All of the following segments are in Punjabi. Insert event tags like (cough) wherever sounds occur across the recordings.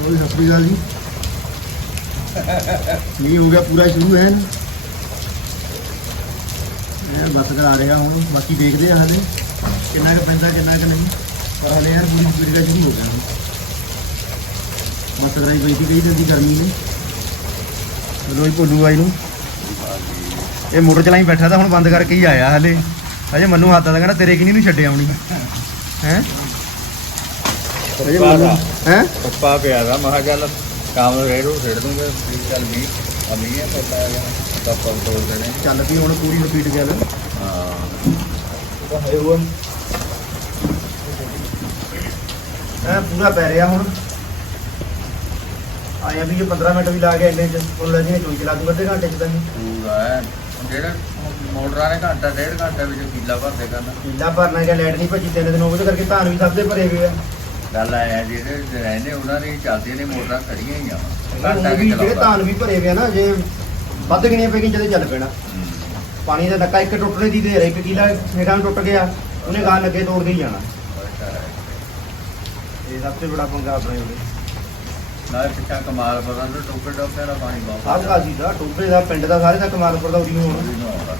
ਉਹ ਸਤਿ ਸ਼੍ਰੀ ਅਕਾਲ ਜੀ। ਮੀਂਹ ਹੋ ਗਿਆ, ਪੂਰਾ ਸ਼ੁਰੂ ਹੈ ਨਾ। ਮੈਂ ਬੱਸ ਕਰਾ ਰਿਹਾ ਹੁਣ, ਬਾਕੀ ਦੇਖਦੇ ਆ ਹਲੇ। ਕਿੰਨਾ ਕੁ ਪੈਂਦਾ, ਕਿੰਨਾ ਕੁ ਨਹੀਂ। ਪਰ ਹਲੇ ਯਾਰ ਪੂਰੀ ਸਪੀਡ ਦਾ ਸ਼ੁਰੂ ਹੋ ਗਿਆ। ਹੁਣ ਬੱਸ ਕਰਾਈ ਪਈ ਸੀ, ਕਈ ਦਿਨ ਦੀ ਗਰਮੀ ਨੇ ਚਲੋ ਜੀ ਭੋਲੂ ਬਾਈ ਨੂੰ। ਇਹ ਮੋਟਰ ਚਲਾਈ ਬੈਠਾ ਤਾਂ ਹੁਣ ਬੰਦ ਕਰਕੇ ਹੀ ਆਇਆ ਹਲੇ। ਅਜੇ ਮੈਨੂੰ ਹੱਥ ਦਾ ਕਹਿੰਦਾ ਤੇਰੇ ਕਿਨੀ ਨੂੰ ਛੱਡਿਆ ਆਉਣੀ। ਹੈ? ਅਜੇ ਮੰਨੂ ਹੈ? ਪੱਪਾ ਪਿਆ ਦਾ ਮਹਾ ਚੱਲ ਕੰਮ ਰੇੜੂ ਛੱਡ ਦੂੰਗੇ। ਵੀ ਚੱਲ ਵੀ ਅਮੀ ਹੈ ਪਤਾ ਹੈ ਪੱਪਾ ਤੋੜ ਦੇਣੇ। ਚੱਲ ਪਈ ਹੁਣ ਪੂਰੀ ਰਿਪੀਟ ਗੱਲ। ਹਾਂ। ਹੈ ਉਹ ਐ ਪੂਰਾ ਪੈ ਰਿਹਾ ਹੁਣ। ਆਇਆ ਵੀ ਇਹ 15 ਮਿੰਟ ਵੀ ਲਾ ਕੇ ਇੰਨੇ ਚ ਚੋਈ ਚਲਾ ਦੂੰ ਅੱਧੇ ਘੰਟੇ ਚ ਤਾਂ ਪੂਰਾ ਜਿਹੜਾ ਮੋਟਰਾਂ ਨੇ ਘੰਟਾ ਡੇਢ ਘੰਟਾ ਵਿੱਚ ਕਿੱਲਾ ਭਰਦੇ ਕਰਨਾ। ਕਿੱਲਾ ਭਰਨਾ ਕਿ ਲਾਈਟ ਨਹੀਂ ਭੱਜੀ ਤਿੰਨ ਦਿਨ ਹੋ ਗਏ ਕਰਕੇ ਧਾਨ ਵੀ ਸਭ ਦੇ ਭਰੇ ਹੋਏ ਆ। ਗੱਲ ਆਇਆ ਜਿਹੜੇ ਰਹਿੰਦੇ ਉਹਨਾਂ ਦੀ ਚੱਲਦੀਆਂ ਨੇ ਮੋਟਰਾਂ ਖੜੀਆਂ ਹੀ ਆ। ਘੰਟਾ ਹੁਣ ਕਿ ਵੀ ਜਿਹੜੇ ਚਲਾਉਂਦਾ। ਧਾਨ ਵੀ ਭਰੇ ਹੋਏ ਆ ਨਾ ਜੇ ਵੱਧ ਗਣੀਆਂ ਪੈ ਗਈਆਂ ਜਦੇ ਚੱਲ ਪੈਣਾ। ਪਾਣੀ ਦਾ ਨੱਕਾ ਇੱਕ ਟੁੱਟਣੇ ਦੀ ਦੇਰ ਹੈ, ਇੱਕ ਕਿਲਾ ਨੂੰ ਟੁੱਟ ਗਿਆ ਉਹਨੇ ਗਾਂ ਲੱਗੇ ਤੋੜਦੇ ਹੀ ਜਾਣਾ। ਇਹ ਸਭ ਤੋਂ ਬੜਾ ਪੰਗਾ ਆਪਣੇ ਉਹਦੇ ਨਾ ਪਿੱਛਾ ਕਮਾਲ ਪਤਾ ਨਾ ਟੋਕੇ ਟੋਕੇ ਦਾ ਪਾਣੀ ਬਹੁਤ ਆਹ ਕਾਜੀ ਦਾ ਟੋਬੇ ਦਾ ਪਿੰਡ ਦਾ ਸਾਰੇ ਦਾ ਕਮਾਲਪੁਰ ਦਾ ਉਰੀ ਨੂੰ ਹੋਣਾ। ਉਹਦੀ ਨੂੰ ਆਉਂਦਾ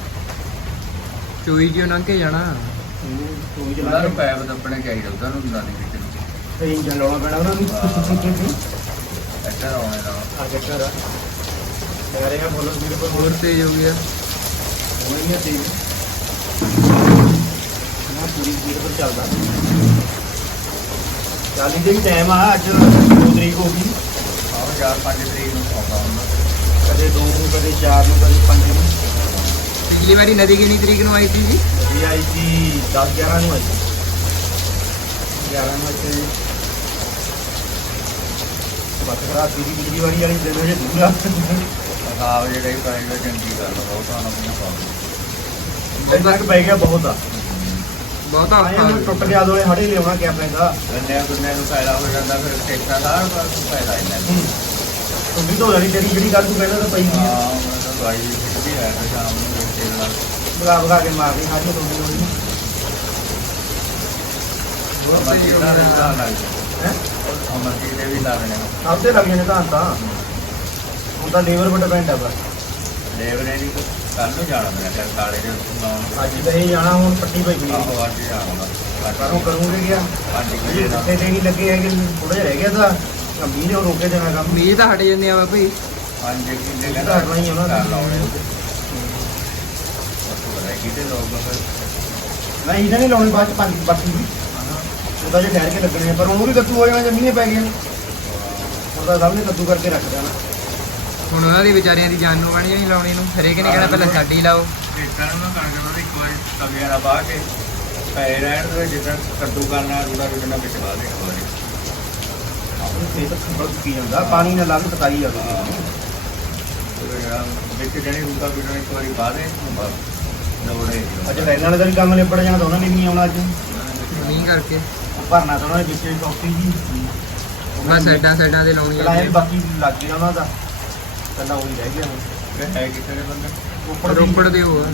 ਚੋਈ ਜਿਉ ਲੰਘ ਕੇ ਜਾਣਾ। ਤੂੰ ਉਹਨਾਂ ਨੂੰ ਪੈਪ ਦੱਬਣੇ ਚਾਹੀਦੇ ਉਹਨਾਂ ਨੂੰ ਹੁੰਦਾ ਨਹੀਂ ਇੰਜਨ ਲਾਉਣਾ ਪੈਣਾ ਉਹਨਾਂ ਨੂੰ ਆਉਣੇ ਦਾ ਆ ਚੱਕਰ ਆ। ਯਾਰ ਇਹ ਬੋਲੋ ਵੀਰ ਪਰ ਹੋਰ? ਤੇਜ਼ ਹੋ ਗਿਆ। ਹੋਣੀ ਹੈ ਤੇ ਨਾ ਪੂਰੀ ਵੀਰ ਪਰ ਚੱਲਦਾ। ਚਾਲੀ ਦੇ ਵੀ ਟਾਈਮ ਆ ਅੱਜ 2 ਤਰੀਕ ਹੋ ਗਈ। ਆਹ ਚਾਰ ਪੰਜ ਤਰੀਕ ਨੂੰ ਆਉਂਦਾ ਹੁੰਦਾ। ਕਦੇ 2 ਨੂੰ ਕਦੇ 4 ਨੂੰ ਕਦੇ 5 ਨੂੰ। ਪਿਛਲੀ ਵਾਰੀ ਨਦੀ ਕਿੰਨੀ ਤਰੀਕ ਨੂੰ ਆਈ ਸੀ ਜੀ? ਇਹ ਆਈ ਸੀ 10 11 ਨੂੰ ਆਈ ਸੀ। 11 ਨੂੰ ਇੱਥੇ ਬਸ ਰਾਤ ਦੀ ਪਿਛਲੀ ਵਾਰੀ ਵਾਲੀ ਦਿਨ ਵਜੇ ਦੂਰ ਆ। ਆਹ ਜਿਹੜੇ ਪਾਣੀ ਦਾ ਚੰਗੀ ਗੱਲ ਆ, ਬਹੁਤ ਆਣਾ ਪੀਣਾ ਪਾਉਂਦੇ ਇੰਨਾ ਕੁ ਪੈ ਗਿਆ ਬਹੁਤ ਆ। ਬਹੁਤਾ ਆਏ ਹੁਣ ਟੁੱਟ ਗਿਆ ਦੋਲੇ ਹੜੇ ਲਿਆਉਣਾ ਕਿਆ ਪੈਂਦਾ ਗੰਨਿਆਂ ਗੁੰਨਿਆਂ ਨੂੰ ਫਾਇਦਾ ਹੋ ਜਾਂਦਾ ਫਿਰ ਠੇਕਾ ਦਾ ਫਾਇਦਾ ਇੰਨਾ ਨਹੀਂ। ਤੂੰ ਵੀ ਧੋ ਲੈਣੀ ਤੇਰੀ ਜਿਹੜੀ ਗੱਲ ਤੂੰ ਕਹਿੰਦਾ ਤਾਂ ਪਈ ਹਾਂ ਸੀ ਉਹਨਾਂ ਦਾ ਦਵਾਈ ਵੀ ਹੈ ਤੇ ਸ਼ਾਮ ਨੂੰ ਨਾਲ ਬਗਾ ਬਗਾ ਕੇ ਮਾਰਦੀ ਹਾਜੀ ਤੋਂ ਨਹੀਂ ਹੋਣੀ ਅਮਰ ਜੀ ਦਾ ਰਿਸ਼ਤਾ ਲੱਗ ਹੈ? ਅਮਰ ਜੀ ਦੇ ਵੀ ਲੱਗਣੇ ਸਭ ਤੇ ਲੱਗ ਜਾਂਦੇ ਤਾਂ ਤਾਂ। ਹੁਣ ਤਾਂ ਲੀਵਰ ਪਰ ਡਿਪੈਂਡ ਆ ਬਸ। ਲੇਬਰੇ ਨਹੀਂ ਕੱਲ ਨੂੰ ਜਾਣਾ ਮੇਰਾ ਘਰ ਕਾਲੇ ਦੇ ਲਾਉਣ ਅੱਜ ਤਾਂ ਇਹ ਜਾਣਾ ਹੁਣ ਪੱਟੀ ਪਈ ਹੋਈ ਆਹੋ ਅੱਜ ਜਾਣਾ। ਕਰੂੰ ਕਰੂੰਗੇ ਗਿਆ ਅੱਜ ਦਾ ਕਿੱਥੇ ਦੇ ਨਹੀਂ ਲੱਗੇ ਹੈਗੇ ਥੋੜਾ ਜਿਹਾ ਰਹਿ ਗਿਆ ਤਾਂ ਗੰਭੀਰ ਨੇ ਰੋਕੇ ਦੇਣਾ ਕੰਮ। ਮੀਂਹ ਤਾਂ ਹਟ ਜਾਂਦੇ ਆ ਵਾ ਭਾਈ ਪੰਜ ਕਿੰਨੇ ਇਹ ਕਹਿੰਦਾ ਤਾਂ ਹਟਣਾ ਹੀ ਉਹਨਾਂ ਦਾ। ਲਾਉਣੇ ਕਿਤੇ ਲੋਕ ਮੈਂ ਇਹਨਾਂ ਨੇ ਲਾਉਣੇ ਬਾਅਦ ਚ ਪੰਜ ਬਾਕੀ ਉਹਦਾ ਜੇ ਠਹਿਰ ਕੇ ਲੱਗਣੇ ਆ, ਪਰ ਉਹ ਵੀ ਕੱਦੂ ਹੋ ਜਾਣਾ ਜਮੀਨੇ ਪੈ ਗਏ ਨੇ ਹੁਣ ਤਾਂ ਸਭ ਨੇ ਕੱਦੂ ਕਰਕੇ ਰੱਖ ਦੇਣਾ। ਹੁਣ ਉਹਨਾਂ ਦੀ ਵਿਚਾਰਿਆਂ ਦੀ ਜਾਨ ਨੂੰ ਬਣੀ ਨਹੀਂ ਲਾਉਣੀ ਨੂੰ ਹਰੇਕ ਨੇ ਕਹਿਣਾ ਪਹਿਲਾਂ ਛੱਡ ਹੀ ਲਾਓ। ਖੇਤਾਂ ਨੂੰ ਨਾ ਕਣਕ ਨੂੰ ਇੱਕ ਵਾਰੀ ਤਵੀਆਂ ਨਾਲ ਬਾਹ ਕੇ ਪਏ ਰਹਿਣ ਦੇ ਜਿੱਦਾਂ ਕੱਦੂ ਕਰਨਾ ਰੂੜਾ ਰੂੜਾ ਵਿੱਚ ਬਾਹ ਦੇ ਇੱਕ ਵਾਰੀ। ਆਪਣੀ ਸਿਹਤ ਸੰਭਲ ਕੀ ਜਾਂਦਾ ਪਾਣੀ ਨਾਲ ਲੱਗ ਤਕਾਈ ਆ ਹਾਂ। ਤੇ ਯਾਰ ਵਿੱਚ ਜਿਹੜੀ ਰੂੜਾ ਰੂੜਾ ਇੱਕ ਵਾਰੀ ਬਾਹ ਦੇ ਬਸ ਦੌੜੇ ਅੱਜ ਰੈਲ ਵਾਲੇ ਦਾ ਵੀ ਕੰਮ ਨਿਬੜ ਜਾਣਾ ਤਾਂ ਉਹਨਾਂ ਨੇ ਵੀ ਨਹੀਂ ਆਉਣਾ ਅੱਜ। ਮੀਂਹ ਕਰਕੇ। ਭਰਨਾ ਤਾਂ ਉਹਨਾਂ ਨੇ ਵਿੱਚ ਹੀ ਕਾਫੀ ਜੀ ਬਸ ਸਾਈਡਾਂ ਸਾਈਡਾਂ ਤੇ ਲਾਉਣੀ ਚਲਾਇਆ ਵੀ ਬਾਕੀ ਲੱਗ ਗਿਆ ਉਹਨਾਂ ਦਾ। ਕੱਲਾ ਉਹੀ ਰਹਿ ਗਿਆ ਹੁਣ। ਹੈ ਕਿਤੇ ਦੇ ਬੰਦੇ? ਉੱਪਰ ਦੀ- ਰੋਪੜ ਦੇ ਹੋ।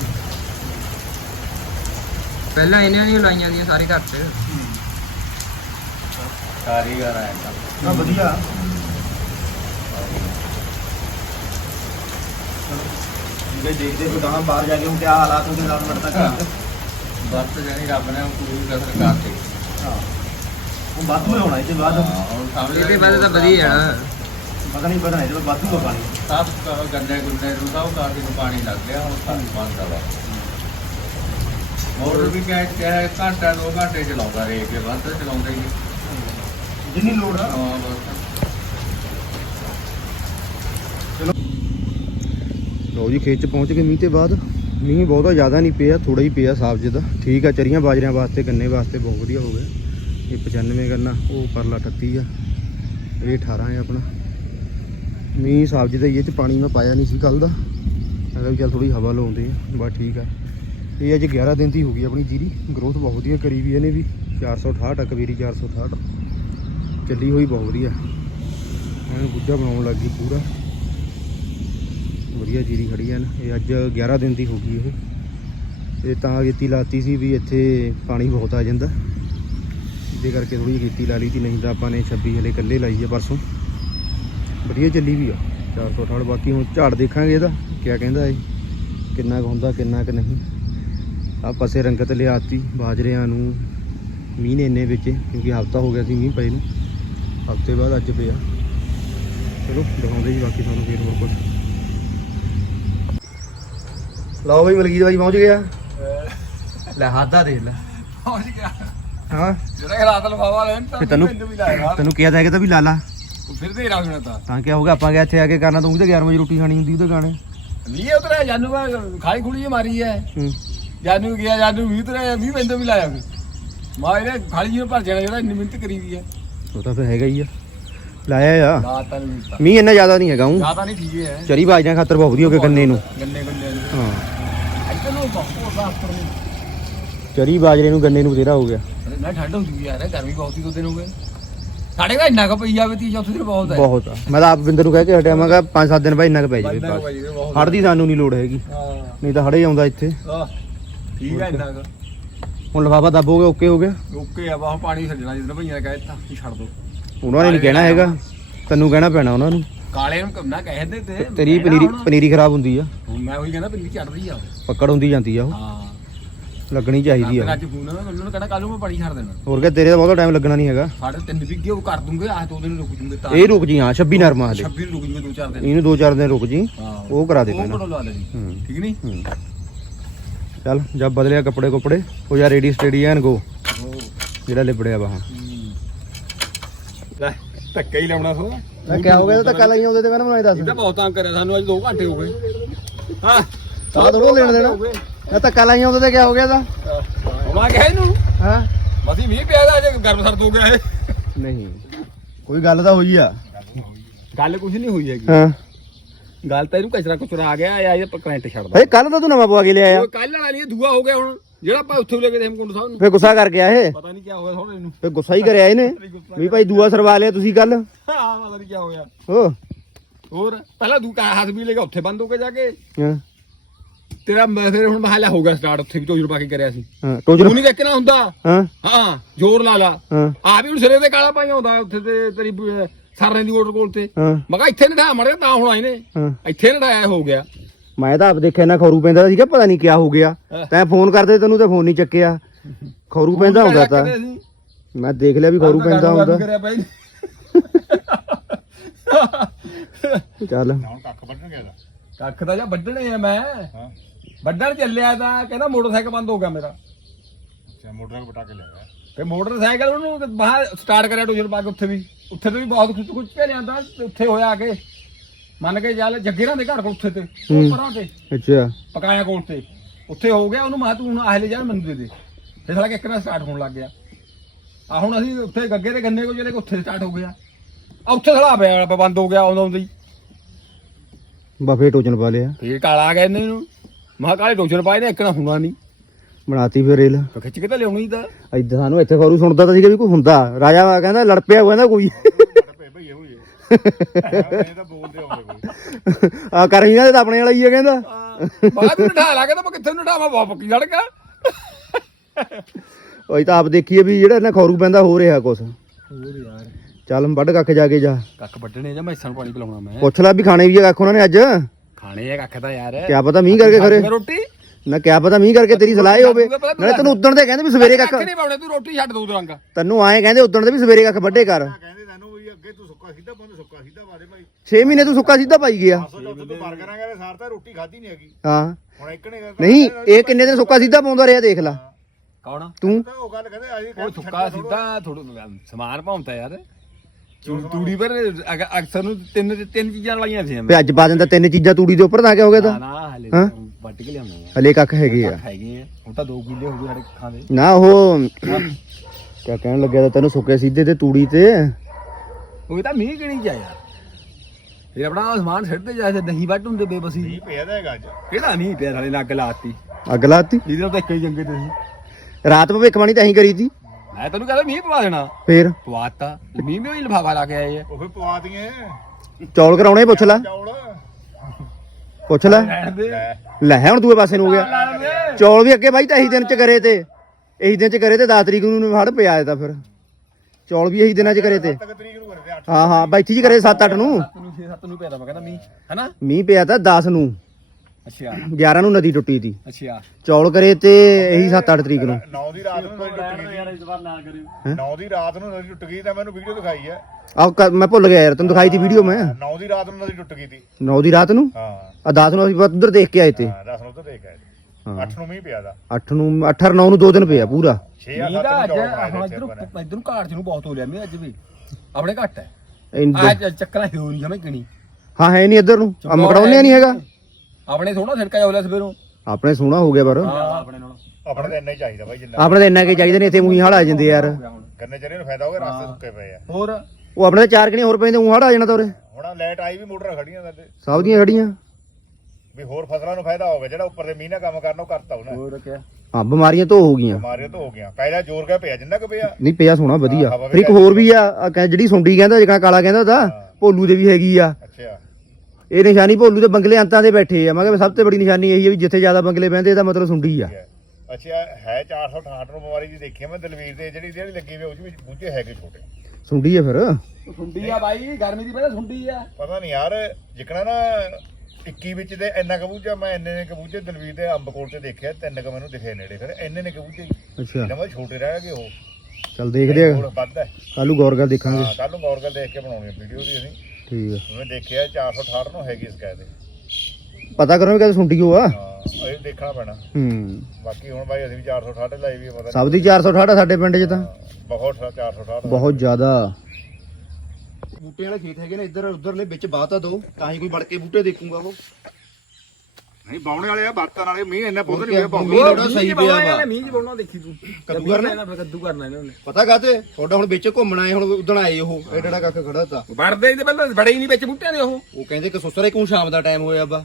ਪਹਿਲਾਂ ਇਹਨਾਂ ਦੀਆਂ ਲਾਈਆਂ ਦੀਆਂ ਸਾਰੇ ਘਰ 'ਚ। ਹੂੰ। ਕਾਰੀਗਰ ਆਇਆ ਤਾਂ। ਨਾ ਵਧੀਆ। ਜੇ ਦੇਖਦੇ ਗਾਂ ਬਾਹਰ ਜਾ ਕੇ ਹੁਣ ਕਿਆ ਹਾਲਾਤ ਹੋਗੇ 10 ਮਿੰਟ ਤੱਕ ਬਸ ਜਾਨੀ ਰੱਬ ਨੇ ਪੂਰੀ ਕਸਰ ਕਰਤੀ ਹਾਂ। ਉਹ ਵਾਧੂ ਹੀ ਹੋਣਾ ਇਹ ਤੋਂ ਬਾਅਦ। ਹਾਂ, ਹੁਣ ਸਮਝ ਇਹਦੇ ਬਾਅਦ ਤਾਂ ਵਧੀਆ ਜਾਣਾ ਪਤਾ ਨਹੀਂ ਪਤਾ ਨਹੀਂ ਜਦੋਂ ਵਾਧੂ ਹੋ ਪਾਣੀ। ਸਭ ਕਰੋ ਗੰਦੇ ਗੁੰਦੇ ਨੂੰ ਸਭ ਕਾਫੀ ਨੂੰ ਪਾਣੀ ਲੱਗ ਗਿਆ ਹੁਣ ਸਭ ਬੰਦ ਆ ਮੋਟਰ ਵੀ ਕਿਹਾ ਕਿਹਾ ਘੰਟਾ ਦੋ ਘੰਟੇ ਚਲਾਉਂਦਾ ਰੇ ਕੇ ਵੱਧ ਤਾਂ ਚਲਾਉਂਦਾ ਹੀ ਨਹੀਂ। ਜਿੰਨੀ ਲੋੜ ਆ। ਹਾਂ ਬਸ। ਲੋ ਜੀ ਖੇਤ ਚ ਪਹੁੰਚ ਗਏ ਮੀਂਹ ਤੇ ਬਾਅਦ। ਮੀਂਹ ਬਹੁਤਾ ਜ਼ਿਆਦਾ ਨਹੀਂ ਪਿਆ ਥੋੜਾ ਹੀ ਪਿਆ ਸਾਫ਼ ਜਿਹਾ ਠੀਕ ਆ ਚਰੀਆਂ ਬਾਜਰਿਆਂ ਵਾਸਤੇ ਗੰਨੇ ਵਾਸਤੇ ਬਹੁਤ ਵਧੀਆ ਹੋ ਗਿਆ। ਇਹ 95 ਕਰਨਾ, ਉਹ ਪਰਲਾ 38 ਆ। ਇਹ 18 ਆ ਆਪਣਾ। ਮੀਂਹ ਸਾਫ਼ ਜਿਹਾ ਹੀ ਇਹ ਚ ਪਾਣੀ ਮੈਂ ਪਾਇਆ ਨਹੀਂ ਸੀ ਕੱਲ ਦਾ। ਮੈਂ ਕਿਹਾ ਚੱਲ ਥੋੜੀ ਹਵਾ ਲਾਉਂਦੇ ਆ, ਬਸ ਠੀਕ ਆ। ਇਹ ਅੱਜ 11 ਦਿਨ ਦੀ ਹੋ ਗਈ ਆਪਣੀ ਜੀਰੀ। ਗਰੋਥ ਬਹੁਤ ਵਧੀਆ ਕਰੀ ਵੀ ਇਹਨੇ ਵੀ। 468 ਆ ਕਵੇਰੀ 468 ਚੱਲੀ ਹੋਈ ਬਹੁਤ ਵਧੀਆ। ਐਨ ਗੁੱਜਾ ਬਣਾਉਣ ਲੱਗ ਗਈ ਪੂਰਾ। ਵਧੀਆ ਜੀਰੀ ਖੜੀ ਐ ਨਾ ਇਹ ਅੱਜ 11 ਦਿਨ ਦੀ ਹੋ ਗਈ ਇਹ। ਇਹ ਤਾਂ ਕੀਤੀ ਲਾਤੀ ਸੀ ਵੀ ਇੱਥੇ ਪਾਣੀ ਬਹੁਤ ਆ ਜਾਂਦਾ। ਇਹਦੇ ਕਰਕੇ ਥੋੜੀ ਕੀਤੀ ਲਾ ਲਈ ਤੀ ਨਹੀਂ ਤਾਂ ਆਪਾਂ ਨੇ 26 ਹਲੇ ਇਕੱਲੇ ਲਾਈ ਹੈ ਪਰਸੋਂ। ਵਧੀਆ ਚੱਲੀ ਵੀ ਆ 468 ਬਾਕੀ ਹੁਣ ਝਾੜ ਦੇਖਾਂਗੇ ਇਹਦਾ ਕਿਆ ਕਹਿੰਦਾ ਇਹ ਕਿੰਨਾ ਕੁ ਹੁੰਦਾ ਕਿੰਨਾ ਕੁ ਨਹੀਂ। ਆ ਪਾਸੇ ਰੰਗਤ ਲਿਆਤੀ ਬਾਜਰਿਆਂ ਨੂੰ ਮੀਂਹ ਨੇ ਇੰਨੇ ਵਿੱਚ ਕਿਉਂਕਿ ਹਫਤਾ ਹੋ ਗਿਆ ਸੀ ਮੀਂਹ ਪਏ ਨੂੰ। ਹਫ਼ਤੇ ਬਾਅਦ ਅੱਜ ਪਿਆ। ਚਲੋ ਦਿਖਾਉਂਦੇ ਜੀ ਬਾਕੀ ਤੁਹਾਨੂੰ ਫੇਰ ਹੋਰ ਕੁਝ ਲਓ ਬਈ ਮਲਕੀਤ ਬਾਈ ਪਹੁੰਚ ਗਿਆ। ਲੈ ਹਾਦਾ ਦੇਖ ਲੈ। ਪਹੁੰਚ ਗਿਆ। ਹਾਂ। ਜਿਹੜਾ ਰਾਤ ਲਫਾਵਾ ਲੈਣ ਤਾਂ ਤੇ ਤੈਨੂੰ ਮੈਨੂੰ ਵੀ ਲਾਇਆ ਤੈਨੂੰ ਕਿਹਾ ਤਾਂ ਹੈਗਾ ਤਾਂ ਵੀ ਲਾ ਲਾ। ਫਿਰ ਦੇ ਰਹਾ ਹੁਣ ਤਾਂ। ਤਾਂ ਕਿਆ ਹੋ ਗਿਆ? ਆਪਾਂ ਗਿਆ ਇੱਥੇ ਆ ਕੇ ਕਰਨਾ? ਤੂੰ ਵੀ ਤਾਂ 11 ਵਜੇ ਰੋਟੀ ਖਾਣੀ ਹੁੰਦੀ ਉਹਦੇ ਗਾਣੇ ਵੀ ਉਤਰਿਆ ਜਾਨੂ ਮੈਂ ਖਾਲੀ ਖੁਲੀ ਜਿਹੀ ਮਾਰੀ ਹੈ ਹੂੰ। ਜਾਨੂ ਗਿਆ ਜਾਨੂ ਵੀ ਉਤਰਿਆ 20 ਬੰਦੇ ਵੀ ਲਾਇਆ ਫਿਰ। ਮਾਂ ਇਹਨੇ ਖਾਲੀ ਜਿਹੀ ਭਰ ਜਾਣਾ ਜਿਹੜਾ ਇੰਨੀ ਮਿਹਨਤ ਕਰੀ ਦੀ ਹੈ ਉਹ ਤਾਂ ਫਿਰ ਹੈਗਾ ਹੀ ਆ। ਲਾਇਆ ਆ। ਨਾ ਤਾਂ ਨਹੀਂ ਦਿੱਤਾ। ਮੀਂਹ ਇੰਨਾ ਜ਼ਿਆਦਾ ਨਹੀਂ ਹੈਗਾ ਹੂੰ ਜ਼ਿਆਦਾ ਨਹੀਂ ਠੀਕ ਹੈ ਚਰੀ ਬਾਜਿਆਂ ਖਾਤਰ ਬਹੁਤ ਵਧੀਆ ਹੋ ਗਿਆ ਗੰਨੇ ਨੂੰ। ਗੰਨੇ ਗੰਨੇ ਨੂੰ ਹਾਂ। ਇੱਧਰ ਨੂੰ ਬਹੁਤ ਸਾਫ਼ ਕਰਨੀ। ਚਰੀ ਬਾਜਰੇ ਨੂੰ ਗੰਨੇ ਨੂੰ ਬਥੇਰਾ ਹੋ ਗਿਆ। ਨਾ ਠੰਡ ਹੋ ਜੂਗੀ ਯਾਰ ਗਰਮੀ ਬਹੁਤ ਹੀ ਦੋ ਦਿਨ ਹੋ ਗਏ। ਸਾਡੇ ਕੋਲ ਇੰਨਾ ਕੁ ਪਈ ਜਾਵੇ ਤੀ ਚੌਥੇ ਦਿਨ ਬਹੁਤ ਹੈ। ਬਹੁਤ ਆ। ਮੈਂ ਤਾਂ ਆਪ ਬਿੰਦਰ ਨੂੰ ਕਹਿ ਕੇ ਹਟਿਆ ਮੈਂ ਕਿਹਾ 5-7 ਦਿਨ ਬਾਅਦ ਇੰਨਾ ਕੁ ਪੈ ਜਾਵੇ ਇੰਨਾ ਕੁ ਬਸ। ਪਈ ਜਾਵੇ ਬਹੁਤ ਹੜ੍ਹ ਦੀ ਸਾਨੂੰ ਨਹੀਂ ਲੋੜ ਹੈਗੀ। ਹਾਂ। ਨਹੀਂ ਤਾਂ ਹੜੇ ਆਉਂਦਾ ਇੱਥੇ। ਆਹ, ਠੀਕ ਹੈ ਇੰਨਾ ਕੁ। ਹੁਣ ਲਫਾਫਾ ਦੱਬੋਗੇ ਓਕੇ ਹੋ ਗਿਆ? ਓਕੇ ਆ ਬਾਹ ਪਾਣੀ ਛੱਡਣਾ ਜਿੱਦਾਂ ਭਈਆਂ ਨੇ ਕਹਿ ਦਿੱਤਾ ਵੀ ਛੱਡ ਦੋ। ਉਹਨਾਂ ਨੇ ਨਹੀਂ ਕਹਿਣਾ ਹੈਗਾ। ਤੈਨੂੰ ਕਹਿਣਾ ਪੈਣਾ ਉਹਨਾਂ ਨੂੰ। ਕਾਲੇ ਨੂੰ ਕੰਨਾ ਕਹਿ ਦਿੰਦੇ ਤੇ ਤੇਰੀ ਪਨੀਰੀ ਹੁਣ। ਪਨੀਰੀ ਖਰਾਬ ਹੁੰਦੀ ਆ। ਹੁਣ ਮੈਂ ਉਹੀ ਕਹਿੰਦਾ ਪਨੀਰੀ ਚੜਦੀ ਆ। ਪੱਕੜ ਹੁੰਦੀ ਜਾਂਦੀ ਆ ਉਹ। ਹਾਂ। ਲੱਗਣੀ ਚਾਹੀਦੀ ਮੈਂ ਆ ਅੱਜ ਫੋਨ ਉਹਨਾਂ ਨੂੰ ਕਹਿੰਦਾ ਕੱਲ ਨੂੰ ਮੈਂ ਪਾਣੀ ਛੱਡ ਦੇਣਾ। ਹੋਰ ਕਿਆ ਤੇਰੇ ਦਾ ਬਹੁਤਾ ਟਾਈਮ ਲੱਗਣਾ ਨਹੀਂ ਹੈਗਾ। ਸਾਡੇ ਤਿੰਨ ਵਿਗੇ ਉਹ ਕਰ ਦੂੰਗੇ ਆਹ ਦੋ ਦਿਨ ਰੁਕ ਜੂਗੇ ਤਾਂ। ਇਹ ਰੁਕ ਜੀ ਹਾਂ 26 ਨਰਮਾ ਹਲੇ 26 ਨੂੰ ਰੁਕ ਜੂਗੇ ਦੋ ਚਾਰ ਦਿਨ। ਇਹਨੂੰ 2-4 ਦਿਨ ਰੁਕ ਜੀ ਉਹ ਕਰਾ ਦੇ ਉਹ ਪੈਣਾ ਕੋਲੋਂ ਲਾ ਲੈਣੀ ਹੂੰ। ਠੀਕ ਨਹੀਂ। ਚੱਲ ਜਦ ਬਦਲਿਆ ਕੱਪੜੇ ਕੁਪੜੇ। ਹੋ ਜਾ ਰੈਡੀ ਸਟੇਡੀ ਐਨ ਗੋ। ਜਿਹੜਾ ਲਿਬੜਿਆ ਵਾ ਲੈ ਧੱਕਾ ਹੀ ਲਾਉਣਾ ਸੋ। ਮੈਂ ਕਿਹਾ ਹੋ ਗਿਆ? ਤਾਂ ਕੱਲ ਆਈ ਆਉਂਦੇ ਤੇ ਮੈਨੂੰ ਬਣਾਈ ਦੱਸ। ਬਹੁਤ ਤੰਗ ਕਰਿਆ ਸਾਨੂੰ ਅੱਜ 2 ਘੰਟੇ ਹੋ ਗਏ। ਹਾਂ। ਸਾਲਾ ਥੋੜ੍ਹਾ ਲੈਣ ਦੇਣਾ। ਤਾਂ ਕੱਲ ਆਈ ਆਉਂਦੇ ਤੇ ਕਿਆ ਹੋ ਗਿਆ ਤਾਂ ਮੈਂ ਕਿਹਾ ਇਹਨੂੰ। ਹਾਂ? ਮਸੀਂ ਮੀਂਹ ਪਿਆ ਦਾ ਅੱਜ ਗਰਮ ਸਰਦ ਹੋ ਗਿਆ ਇਹ। ਨਹੀਂ ਕੋਈ ਗੱਲ ਤਾਂ ਹੋਈ ਆ। ਗੱਲ ਕੁਝ ਨਹੀਂ ਹੋਈ ਹੈਗੀ। ਹਾਂ? ਗੱਲ ਤਾਂ ਇਹਨੂੰ ਕਚਰਾ ਕੁਚਰਾ ਆ ਗਿਆ ਆ ਇਹ ਕਰੰਟ ਛੱਡਦਾ। ਭਾਈ ਕੱਲ ਤਾਂ ਤੂੰ ਨਵਾਂ ਪਵਾ ਕੇ ਲਿਆਇਆ। ਉਹ ਕੱਲ ਵਾਲਾ ਨਹੀਂ ਦੂਆ ਹੋ ਗਿਆ ਹੁਣ। ਜਿਹੜਾ ਆਪਾਂ ਉੱਥੇ ਲੈ ਕੇ ਹੇਮਕੁੰਡ ਸਾਹਿਬ ਨੂੰ। ਫੇ ਗੁੱਸਾ ਕਰ ਗਿਆ ਇਹ। ਪਤਾ ਨਹੀਂ ਕੀ ਹੋਇਆ ਹੁਣ ਇਹਨੂੰ। ਫੇ ਗੁੱਸਾ ਹੀ ਕਰਿਆ ਇਹਨੇ ਵੀ ਭਾਈ ਦੂਆ ਸਰਵਾ ਲਿਆ ਤੁਸੀਂ ਕੱਲ ਹਾਂ ਪਤਾ ਨਹੀਂ ਕੀ ਹੋਇਆ। ਹੋ ਹੋਰ ਪਹਿਲਾਂ ਦੂ ਕਾ ਹੱਥ ਵੀ ਲੈ ਕੇ ਉੱਥੇ ਬੰਦ ਹੋ ਕੇ ਜਾ ਕੇ। ਹਾਂ? ਤੇਰਾ ਮ- ਫਿਰ ਹੁਣ ਮਹਾਲਾ ਹੋ ਗਿਆ ਸਟਾਰਟ ਉੱਥੇ ਵੀ ਟੋਜਰ ਪਾ ਕੇ ਕਰਿਆ ਸੀ। ਹਾਂ ਟੋਜਰ? ਤੂੰ ਨਹੀਂ ਦੇਖਣਾ ਹੁੰਦਾ? ਹਾਂ। ਹਾਂ ਜ਼ੋਰ ਲਾ ਲਾ। ਹਾਂ। ਆ ਵੀ ਹੁਣ ਸਿਰੇ ਤੇ ਕਾਲਾ ਪਾਈਆਂ ਹੁੰਦਾ ਉੱਥੇ ਤੇ ਤੇਰੀ ਸਰਨੇ ਦੀ ਓਟਰ ਕੋਲ ਤੇ। ਹਾਂ। ਮੈਂ ਕਿਹਾ ਇੱਥੇ ਨਠਾ ਮੜਿਆ ਤਾਂ ਹੁਣ ਆਏ ਨੇ। ਹਾਂ। ਇੱਥੇ ਨਠਾਇਆ ਹੋ ਗਿਆ। ਮੈਂ ਤਾਂ ਆਪ ਦੇਖਿਆ ਨਾ ਖੌਰੂ ਪੈਂਦਾ ਸੀਗਾ ਪਤਾ ਨਹੀਂ ਕਿਆ ਹੋ ਗਿਆ। ਹਾਂ। ਤੈਂ ਫੋਨ ਕਰਦੇ ਤੈਨੂੰ ਤਾਂ ਫੋਨ ਨਹੀਂ ਚੱਕਿਆ। ਖੌਰੂ ਪੈਂਦਾ ਹੁੰਦਾ ਤਾਂ। ਮੈਂ ਦੇਖ ਲਿਆ ਵੀ ਖੌਰੂ ਪੈਂਦਾ ਹੁੰਦਾ। ਕਰਿਆ ਚੱਲ। ਕੱਖ ਦਾ ਜਾਂ ਵੱਢਣੇ ਆ ਮੈਂ। ਵੱਢਣ ਚੱਲਿਆ ਤਾਂ ਕਹਿੰਦਾ ਮੋਟਰਸਾਈਕਲ ਬੰਦ ਹੋ ਗਿਆ ਮੇਰਾ। ਅੱਛਾ ਮੋਟਰ ਕੋ ਬਟਾ ਕੇ ਲੈ ਗਿਆ ਤੇ ਮੋਟਰਸਾਈਕਲ ਉਹਨੂੰ ਬਾਹਰ ਸਟਾਰਟ ਕਰਿਆ ਟੋਜਰ ਪਾ ਕੇ ਉੱਥੇ ਵੀ। ਉੱਥੇ ਤੇ ਵੀ ਬਹੁਤ ਖੁੱਚ ਖੁੱਚ ਕੇ ਲਿਆਂਦਾ ਤੇ ਉੱਥੇ ਹੋਇਆ ਆ ਕੇ ਮੰਨ ਕੇ ਚੱਲ ਜੱਗੇਰਾਂ ਦੇ ਘਰ ਕੋਲ ਉੱਥੇ ਤੇ। ਉਹ ਪਰਾਂ ਤੇ। ਅੱਛਾ। ਪਕਾਇਆ ਕੋਲ ਤੇ। ਉੱਥੇ ਹੋ ਗਿਆ ਉਹਨੂੰ ਮਾ ਤੂੰ ਹੁਣ ਆਹ ਲੈ ਜਾ ਮੈਨੂੰ ਦੇ। ਦੇ ਫਿਰ ਸਾਲਾ ਇੱਕ ਨਾਲ ਸਟਾਰਟ ਹੋਣ ਲੱਗ ਗਿਆ। ਆ ਹੁਣ ਅਸੀਂ ਉੱਥੇ ਗੱਗੇ ਦੇ ਗੰਨੇ ਕੋ ਜਿਹੜੇ ਉੱਥੇ ਸਟਾਰਟ ਹੋ ਗਿਆ। ਆ ਉੱਥੇ ਸਾਲਾ ਪਿਆ ਬੰਦ ਹੋ ਗਿਆ ਆਉਂਦਾ ਆਉਂਦਾ ਹੀ ਬਫੇ ਟੋਜਨ ਪਾ ਲਿਆ। ਫੇਰ ਕਾਲਾ ਇਹਨੇ ਨੂੰ। ਮਹਾ ਕਾਲੇ ਟੋਚਰ ਪਾਏ ਨੇ ਇੱਕ ਨਾ ਹੋਣਾ ਨਹੀਂ। ਬਣਾਤੀ ਫਿਰ ਰੇਲ ਤਾਂ ਖਿੱਚ ਕੇ ਤਾਂ ਲਿਆਉਣੀ ਤਾਂ। ਇੱਧਰ ਸਾਨੂੰ ਇੱਥੇ ਖੌਰੂ ਸੁਣਦਾ ਤਾਂ ਸੀਗਾ ਵੀ ਕੋਈ ਹੁੰਦਾ। ਰਾਜਾ ਕਹਿੰਦਾ ਲੜ ਪਿਆ ਹੋਇਆ ਕਹਿੰਦਾ ਕੋਈ। ਆ ਕਰ ਹੀ ਨਾ ਤਾਂ ਆਪਣੇ ਵਾਲਾ ਹੀ ਆ ਕਹਿੰਦਾ। ਬਾਅਦ ਨੂੰ ਢਾ ਲਾ ਕੇ ਤਾਂ ਮੈਂ ਕਿੱਥੇ ਨੂੰ ਢਾਵਾਂ ਸੜਕ ਆ ਉਹ ਤਾਂ ਆਪ ਦੇਖੀਏ ਵੀ ਜਿਹੜਾ ਇਹਨਾਂ ਖੌਰੂ ਪੈਂਦਾ ਹੋ ਰਿਹਾ ਕੁਛ। ਹੋਰ ਯਾਰ। ਚੱਲ ਵੱਢ ਕੱਖ ਜਾ ਕੇ ਜਾ। ਕੱਖ ਵੱਢਣੇ ਜਾਂ ਮੈਸਾਂ ਨੂੰ ਪਾਣੀ ਪਿਲਾਉਣਾ ਮੈਂ। ਪੁੱਛ ਲੈ ਵੀ ਖਾਣੇ ਵੀ ਆ ਕੱਖ ਉਹਨਾਂ ਨੇ ਅੱਜ? ਖਾਣੇ ਆ ਕੱਖ ਤਾਂ ਯਾਰ। ਕਿਆ ਪਤਾ ਮੀਂਹ ਕਰਕੇ ਖਰੇ। ਰੋਟੀ? ਨਾ ਕਿਆ ਪਤਾ ਮੀਂਹ ਕਰਕੇ ਤੇਰੀ ਸਲਾਹ ਹੀ ਹੋਵੇ। ਨਾਲੇ ਤੈਨੂੰ ਉਦਣ ਦੇ ਕਹਿੰਦੇ ਵੀ ਸਵੇਰੇ ਕੱਖ ਕੱਖ ਨਹੀਂ ਪਾਉਣੇ ਤੂੰ ਰੋਟੀ ਛੱਡ ਦੋ ਰੰਗ ਤੈਨੂੰ ਆਏ ਕਹਿੰਦੇ ਉਦਣ ਦੇ ਵੀ ਸਵੇਰੇ ਕੱਖ ਵੱਢੇ ਕਰ। ਕਹਿੰਦੇ ਤੈਨੂੰ ਵੀ ਅੱਗੇ ਤੂੰ ਸੁੱਕਾ ਸਿੱਧਾ ਬੰਦ ਸੁੱਕਾ ਸਿੱਧਾ ਵਾਦੇ ਭਾਈ। 6 ਮਹੀਨੇ ਤੂੰ ਸੁੱਕਾ ਸਿੱਧਾ ਪਾਈ ਗਿਆ। ਅਸਲ ਚ ਉੱਥੇ ਤੂੰ ਬਰਗਰਾਂ ਕਰੇ ਸਾਰ ਤਾਂ ਰੋਟੀ ਖਾਧੀ ਨਹੀਂ ਹੈਗੀ। ਹਾਂ। ਹੁਣ ਇੱਕ ਨੇ ਨਹੀਂ ਇਹ ਕਿੰਨੇ ਦਿਨ ਸੁੱਕਾ ਸਿੱਧਾ ਪਾਉਂਦਾ ਰਿਹਾ ਦੇਖ ਲੈ। ਕੌਣ? ਤੂੰ? ਉਹ ਗੱਲ ਕਹਿੰਦੇ ਉਹ ਸੁੱਕਾ ਸਿੱਧਾ ਥੋੜਾ ਸਮਾਨ ਪਾਉਂਦਾ ਯਾਰ। ਤੂ- ਤੂੜੀ ਪਰ ਅਗ- ਅਕਸਰ ਨੂੰ ਤਿੰਨ ਤਿੰਨ ਚੀਜ਼ਾਂ ਲਾਈਆਂ ਸੀ ਮੈਂ ਵੀ ਅੱਜ ਪਾ ਦਿੰਦਾ ਤਿੰਨ ਚੀਜ਼ਾਂ ਤੂੜੀ ਦੇ ਉੱਪਰ ਤਾਂ ਕਿਆ ਹੋ ਗਿਆ ਨਾ ਤਾਂ? ਨਾ ਹਲੇ ਹਾਂ? ਵੱਟ ਕੇ ਹਲੇ ਕੱਖ ਹੈਗੇ ਆ। ਕੱਖ ਹੈਗੇ ਆ। ਹੁਣ ਤਾਂ 2 ਕਿੱਲੇ ਹੋ ਗਏ ਸਾਡੇ ਕੱਖਾਂ ਦੇ। ਨਾ ਉਹ ਕਿਆ ਕਹਿਣ ਲੱਗਿਆ ਤਾਂ ਤੈਨੂੰ ਸੁੱਕੇ ਸਿੱਧੇ ਤੇ ਤੂੜੀ ਤੇ? ਉਹ ਤਾਂ ਮੀਂਹ ਕਿਣੀ ਜਾ ਯਾਰ? ਇਹ ਆਪਣਾ ਸਮਾਨ ਸਿੱਟਦੇ ਜਾਇ ਨਹੀਂ ਵੱਟ ਹੁੰਦੇ ਬੇਬਸੀ ਨਹੀਂ ਪਿਆ ਦਾ ਹੈਗਾ ਅੱਜ। ਕਿਹੜਾ ਨਹੀਂ ਪਿਆ ਨਾਲੇ ਨੱਗ ਲਾਤੀ। ਅੱਗ ਲਾਤੀ? ਜਿਹਦੇ ਨਾਲ ਤਾਂ ਇੱਕ ਹੀ ਜੰਗੇ ਤੇ ਸੀ। ਰਾਤ ਭਵਿੱਖਬਾਣੀ ਤਾਂ ਹੀ ਕਰੀ ਤੀ ਮੈਂ ਤੈਨੂੰ ਕਹਿੰਦਾ ਮੀਂਹ ਪਵਾ ਦੇਣਾ। ਫੇਰ? ਪਵਾਤਾ। ਮੀਂਹ ਵੀ ਲਫਾਫਾ ਲਾ ਕੇ ਆਏ ਆ। ਉਹ ਫੇ ਪਵਾ ਦਈਏ। ਚੌਲ ਕਰਾਉਣੇ ਪੁੱਛ ਲੈ। ਚੌਲ। ਪੁੱਛ ਲੈ। ਲੈ ਹੁਣ ਦੂਏ ਪਾਸੇ ਨੂੰ ਹੋ ਗਿਆ। ਚੌਲ ਵੀ ਅੱਗੇ ਬਾਈ ਤਾਂ ਇਹੀ ਦਿਨ ਚ ਕਰੇ ਤੇ। ਇਹੀ ਦਿਨ ਚ ਕਰੇ ਤੇ 10 ਤਰੀਕ ਨੂੰ ਹੜ ਪਿਆ ਤਾਂ ਫਿਰ। ਚੌਲ ਵੀ ਇਹੀ ਦਿਨਾਂ ਚ ਕਰੇ ਤੇ। ਤੱਕ ਤਰੀਕ ਨੂੰ ਕਰਦੇ 8 ਹਾਂ ਹਾਂ ਬੈਠੀ ਜੀ ਕਰੇ 7-8 ਨੂੰ। 7 ਨੂੰ 6 7 ਨੂੰ ਪਿਆ ਤਾਂ ਮੈਂ ਕਹਿੰਦਾ ਮੀਂਹ ਹੈਨਾ ਮੀਂਹ ਪਿਆ ਤਾਂ 10 ਨੂੰ। ਅੱਛਾ। 11 ਨੂੰ ਨਦੀ ਟੁੱਟੀ ਤੀ ਅੱਛਾ। ਚੌਲ ਕਰੇ ਤੇ ਇਹੀ 7-8 ਤਰੀਕ ਨੂੰ। 9 ਦੀ ਰਾਤ ਨੂੰ ਨਦੀ ਟੁੱਟ ਗਈ ਯਾਰ ਇਸ ਵਾਰ ਨਾ ਕਰਿਓ 9 ਦੀ ਰਾਤ ਨੂੰ ਨਦੀ ਟੁੱਟ ਗਈ ਤਾਂ ਮੈਨੂੰ ਵੀਡੀਓ ਦਿਖਾਈ ਹੈ। ਆ ਮੈਂ ਭੁੱਲ ਗਿਆ ਯਾਰ ਤੈਨੂੰ ਦਿਖਾਈ ਤੀ ਵੀਡੀਓ ਮੈਂ। 9 ਦੀ ਰਾਤ ਨੂੰ ਨਦੀ ਟੁੱਟ ਗਈ ਸੀ। 9 ਦੀ ਰਾਤ ਨੂੰ? ਹਾਂ। ਆ 10 ਨੂੰ ਅਸੀਂ ਉਧਰ ਦੇਖ ਕੇ ਆਏ ਤੇ। ਹਾਂ 10 ਨੂੰ ਤਾਂ ਦੇਖ ਆਏ ਹਾਂ। 8 ਨੂੰ ਮੀਂਹ ਪਿਆ ਦਾ। 8 ਨੂੰ 8 9 ਨੂੰ 2 ਦਿਨ ਪਿਆ ਪੂਰਾ। 6 ਆ ਮੀਂਹ 7 ਦਾ ਨੂੰ ਅੱਜ ਇਧਰੋਂ ਇੱਧਰ ਇਧਰੋਂ ਘਾਟ ਚ ਨੂੰ ਬਹੁਤ ਹੋ ਲਿਆ ਮੀਂਹ ਅੱਜ ਵੀ। ਆਪਣੇ ਘੱਟ ਹੈ। ਚੱਕਰਾਂ ਨਹੀਂ ਜਮੇ ਕਿਣੀ ਹਾਂ ਹੈ ਨਹੀਂ ਇੱਧਰ ਨੂੰ। ਆ ਮਕੜਾਉਨੇ ਨਹੀਂ ਹੈਗਾ। ਆਪਣੇ ਥੋੜਾ ਛਿੜਕਾ ਹੋ ਲਿਆ ਸਵੇਰੋਂ ਆਪਣੇ ਸੋਹਣਾ ਹੋ ਗਿਆ ਪਰ। ਆਪਣੇ ਨਾਲ। ਆਪਣੇ ਤਾਂ ਇੰਨਾ ਹੀ ਚਾਹੀਦਾ ਬਾਈ ਜਿੰਨਾ। ਆਪਣੇ ਤਾਂ ਇੰਨਾ ਕੇ ਚਾਹੀਦੇ ਨੇ ਇੱਥੇ ਉਹੀ ਹੜ ਆ ਜਾਂਦੇ ਯਾਰ। ਗੰਨੇ ਚਰੇ ਨੂੰ ਫਾਇਦਾ ਹੋਗਾ ਰਸਤੇ ਸੁੱਕੇ ਪਏ ਆ। ਹੋਰ? ਉਹ ਆਪਣੇ ਤਾਂ ਚਾਰ ਕਣੀ ਹੋਰ ਪੈਂਦੇ ਉਹ ਹੜ ਆ ਜਾਣਾ ਤਾਂ ਉਰੇ। ਹੁਣ ਲਾਈਟ ਆਈ ਵੀ ਮੋਟਰਾਂ ਖੜੀਆਂ ਸਾਡੇ। ਸਭ ਦੀਆਂ ਖੜੀਆਂ। ਵੀ ਹੋਰ ਫਸਲਾਂ ਨੂੰ ਫਾਇਦਾ ਹੋਗਾ ਜਿਹੜਾ ਉੱਪਰ ਦੇ ਮੀਂਹ ਨਾਲ ਕੰਮ ਕਰਨਾ ਉਹ ਕਰਤਾ ਉਹਨੇ। ਹੋਰ ਕਿਆ? ਹਾਂ ਬਿਮਾਰੀਆਂ ਤੋਂ ਹੋ ਗਈਆਂ। ਬਿਮਾਰੀਆਂ ਤੋਂ ਹੋ ਗਿਆ ਪਹਿਲਾਂ ਜ਼ੋਰ ਗਿਆ ਪਿਆ ਜਿੰਨਾ ਕੁ ਪਿਆ। ਨਹੀਂ ਪਿਆ ਸੋਹਣਾ ਵਧੀਆ। ਫਿਰ ਇੱਕ ਹੋਰ ਵੀ ਆ ਜਿਹੜੀ ਸੁੰਡੀ ਕਹਿੰਦਾ ਜਿਹੜਾ ਕਾਲਾ ਕਹਿੰਦਾ ਤਾਂ ਭੋਲੂ ਦੇ ਵੀ ਹੈਗੀ ਆ। ਅੱਛਾ। ਇਹ ਨਿਸ਼ਾਨੀ ਭੋਲੂ ਦੇ ਬੰਗਲੇ ਅੰਤਾਂ ਦੇ ਬੈਠੇ ਆ। ਮੈਂ ਕਿਹਾ ਸਭ ਤੋਂ ਬੜੀ ਨਿਸ਼ਾਨੀ ਇਹੀ ਹੈ ਵੀ ਜਿੱਥੇ ਜ਼ਿਆਦਾ ਬੰਗਲੇ ਪੈਂਦੇ ਇਹਦਾ ਮਤਲਬ ਸੁੰਡੀ ਆ। ਅੱਛਾ ਹੈ 468 ਨੂੰ ਬਿਮਾਰੀ ਜੀ ਦੇਖੀ ਆ ਮੈਂ ਦਲਵੀਰ ਦੇ ਜਿਹੜੀ ਜਿਹੜੀ ਲੱਗੀ ਹੋਈ ਉਹ 'ਚ ਵੀ ਬੂਝੇ ਹੈਗੇ ਛੋਟੇ। ਸੁੰਡੀ ਆ ਫਿਰ? ਸੁੰਡੀ ਆ ਬਾਈ ਗਰਮੀ ਦੀ ਪਹਿਲਾਂ ਸੁੰਡੀ ਆ। ਪਤਾ ਨਹੀਂ ਯਾਰ ਜਿਕਣਾ ਨਾ 21 ਵਿੱਚ ਦੇ ਇੰਨਾ ਕਬੂਜਾ ਮੈਂ ਇੰਨੇ ਨੇ ਕਬੂਜੇ ਦਲਵੀਰ ਦੇ ਅੰਬਕੋਟ ਤੇ ਦੇਖਿਆ ਤਿੰਨ ਕ ਮੈਨੂੰ ਦਿਖੇ ਨੇੜੇ ਫਿਰ ਇੰਨੇ ਨੇ ਕਬੂਜੇ ਅੱਛਾ। ਮੈਂ ਛੋਟੇ ਰਹਿ ਗਏ ਉਹ। ਚੱਲ ਦੇਖਦੇ ਆ। ਹੋਰ ਵੱਧ ਹੈ ਕੱਲੂ ਗੌਰ ਕਰ ਦੇਖਾਂਗੇ। ਹਾਂ ਕੱਲ ਨੂੰ ਗੌਰ ਕਰ ਦੇਖ ਕੇ ਬਣਾਉਣੀ ਵੀਡੀਓ ਦੀ ਅਸੀਂ। ਠੀਕ ਆ। ਉਹਨੇ ਦੇਖਿਆ 468 ਨੂੰ ਹੈਗੀ ਸ਼ਿਕਾਇਤ ਪਤਾ ਕਰੋ ਵੀ ਕਦੇ ਸੁੰਡੀ ਹੋ ਆ। ਹਾਂ ਇਹ ਦੇਖਣਾ ਪੈਣਾ। ਹੂੰ। ਬਾਕੀ ਹੁਣ ਬਾਈ ਅਸੀਂ ਵੀ 468 ਲਾਈ ਵੀ ਆ, ਪਤਾ ਸਭ ਦੀ 468 ਆ ਸਾਡੇ ਪਿੰਡ 'ਚ ਤਾਂ। ਨਹੀਂ। ਬਹੁਤ 468 ਬਹੁਤ ਜ਼ਿਆਦਾ। ਬੂਟੇ ਵਾਲੇ ਖੇਤ ਹੈਗੇ ਨੇ ਇੱਧਰ ਉੱਧਰਲੇ ਵਿੱਚ ਬਾਤਾ ਦੋ ਤਾਂ ਹੀ ਕੋਈ ਵੜ ਕੇ ਬੂਟੇ ਦੇਖੂਗਾ ਉਹ। ਨਹੀਂ ਬਾਉਣੇ ਵਾਲੇ ਆ ਬਾਤਾਂ ਵਾਲੇ ਮੀਂਹ ਇੰਨਾ ਪੁੱਤ ਨਹੀਂ ਮੀਂਹ ਥੋੜਾ ਸਹੀ ਪਿਆ ਵਾ। ਮੀਂਹ ਚ ਪਾਉਣਾ ਦੇਖੀ ਤੂੰ। ਕੱਦੂ ਕਰਨਾ? ਕਰਨਾ ਕੱਦੂ ਕਰਨਾ ਇਹਨਾਂ ਨੇ। ਪਤਾ ਕਾਤੇ ਤੁਹਾਡਾ ਹੁਣ ਵਿੱਚ ਘੁੰਮਣਾ ਆਏ ਹੁਣ ਉਦਣ ਆਏ ਉਹ ਡੜਾ ਕੱਖ ਖੜਾ ਤਾ ਵੜਦੇ ਇਹਦੇ ਪਹਿਲਾਂ ਬੜੇ ਹੀ ਨਹੀਂ ਵਿੱਚ ਬੂਟਿਆਂ ਦੇ ਉਹ। ਉਹ ਕਹਿੰਦੇ ਕਿ ਸੁਸਰੇ ਕਿਉਂ ਸ਼ਾਮ ਦਾ ਟਾਈਮ ਹੋਇਆ ਵਾ?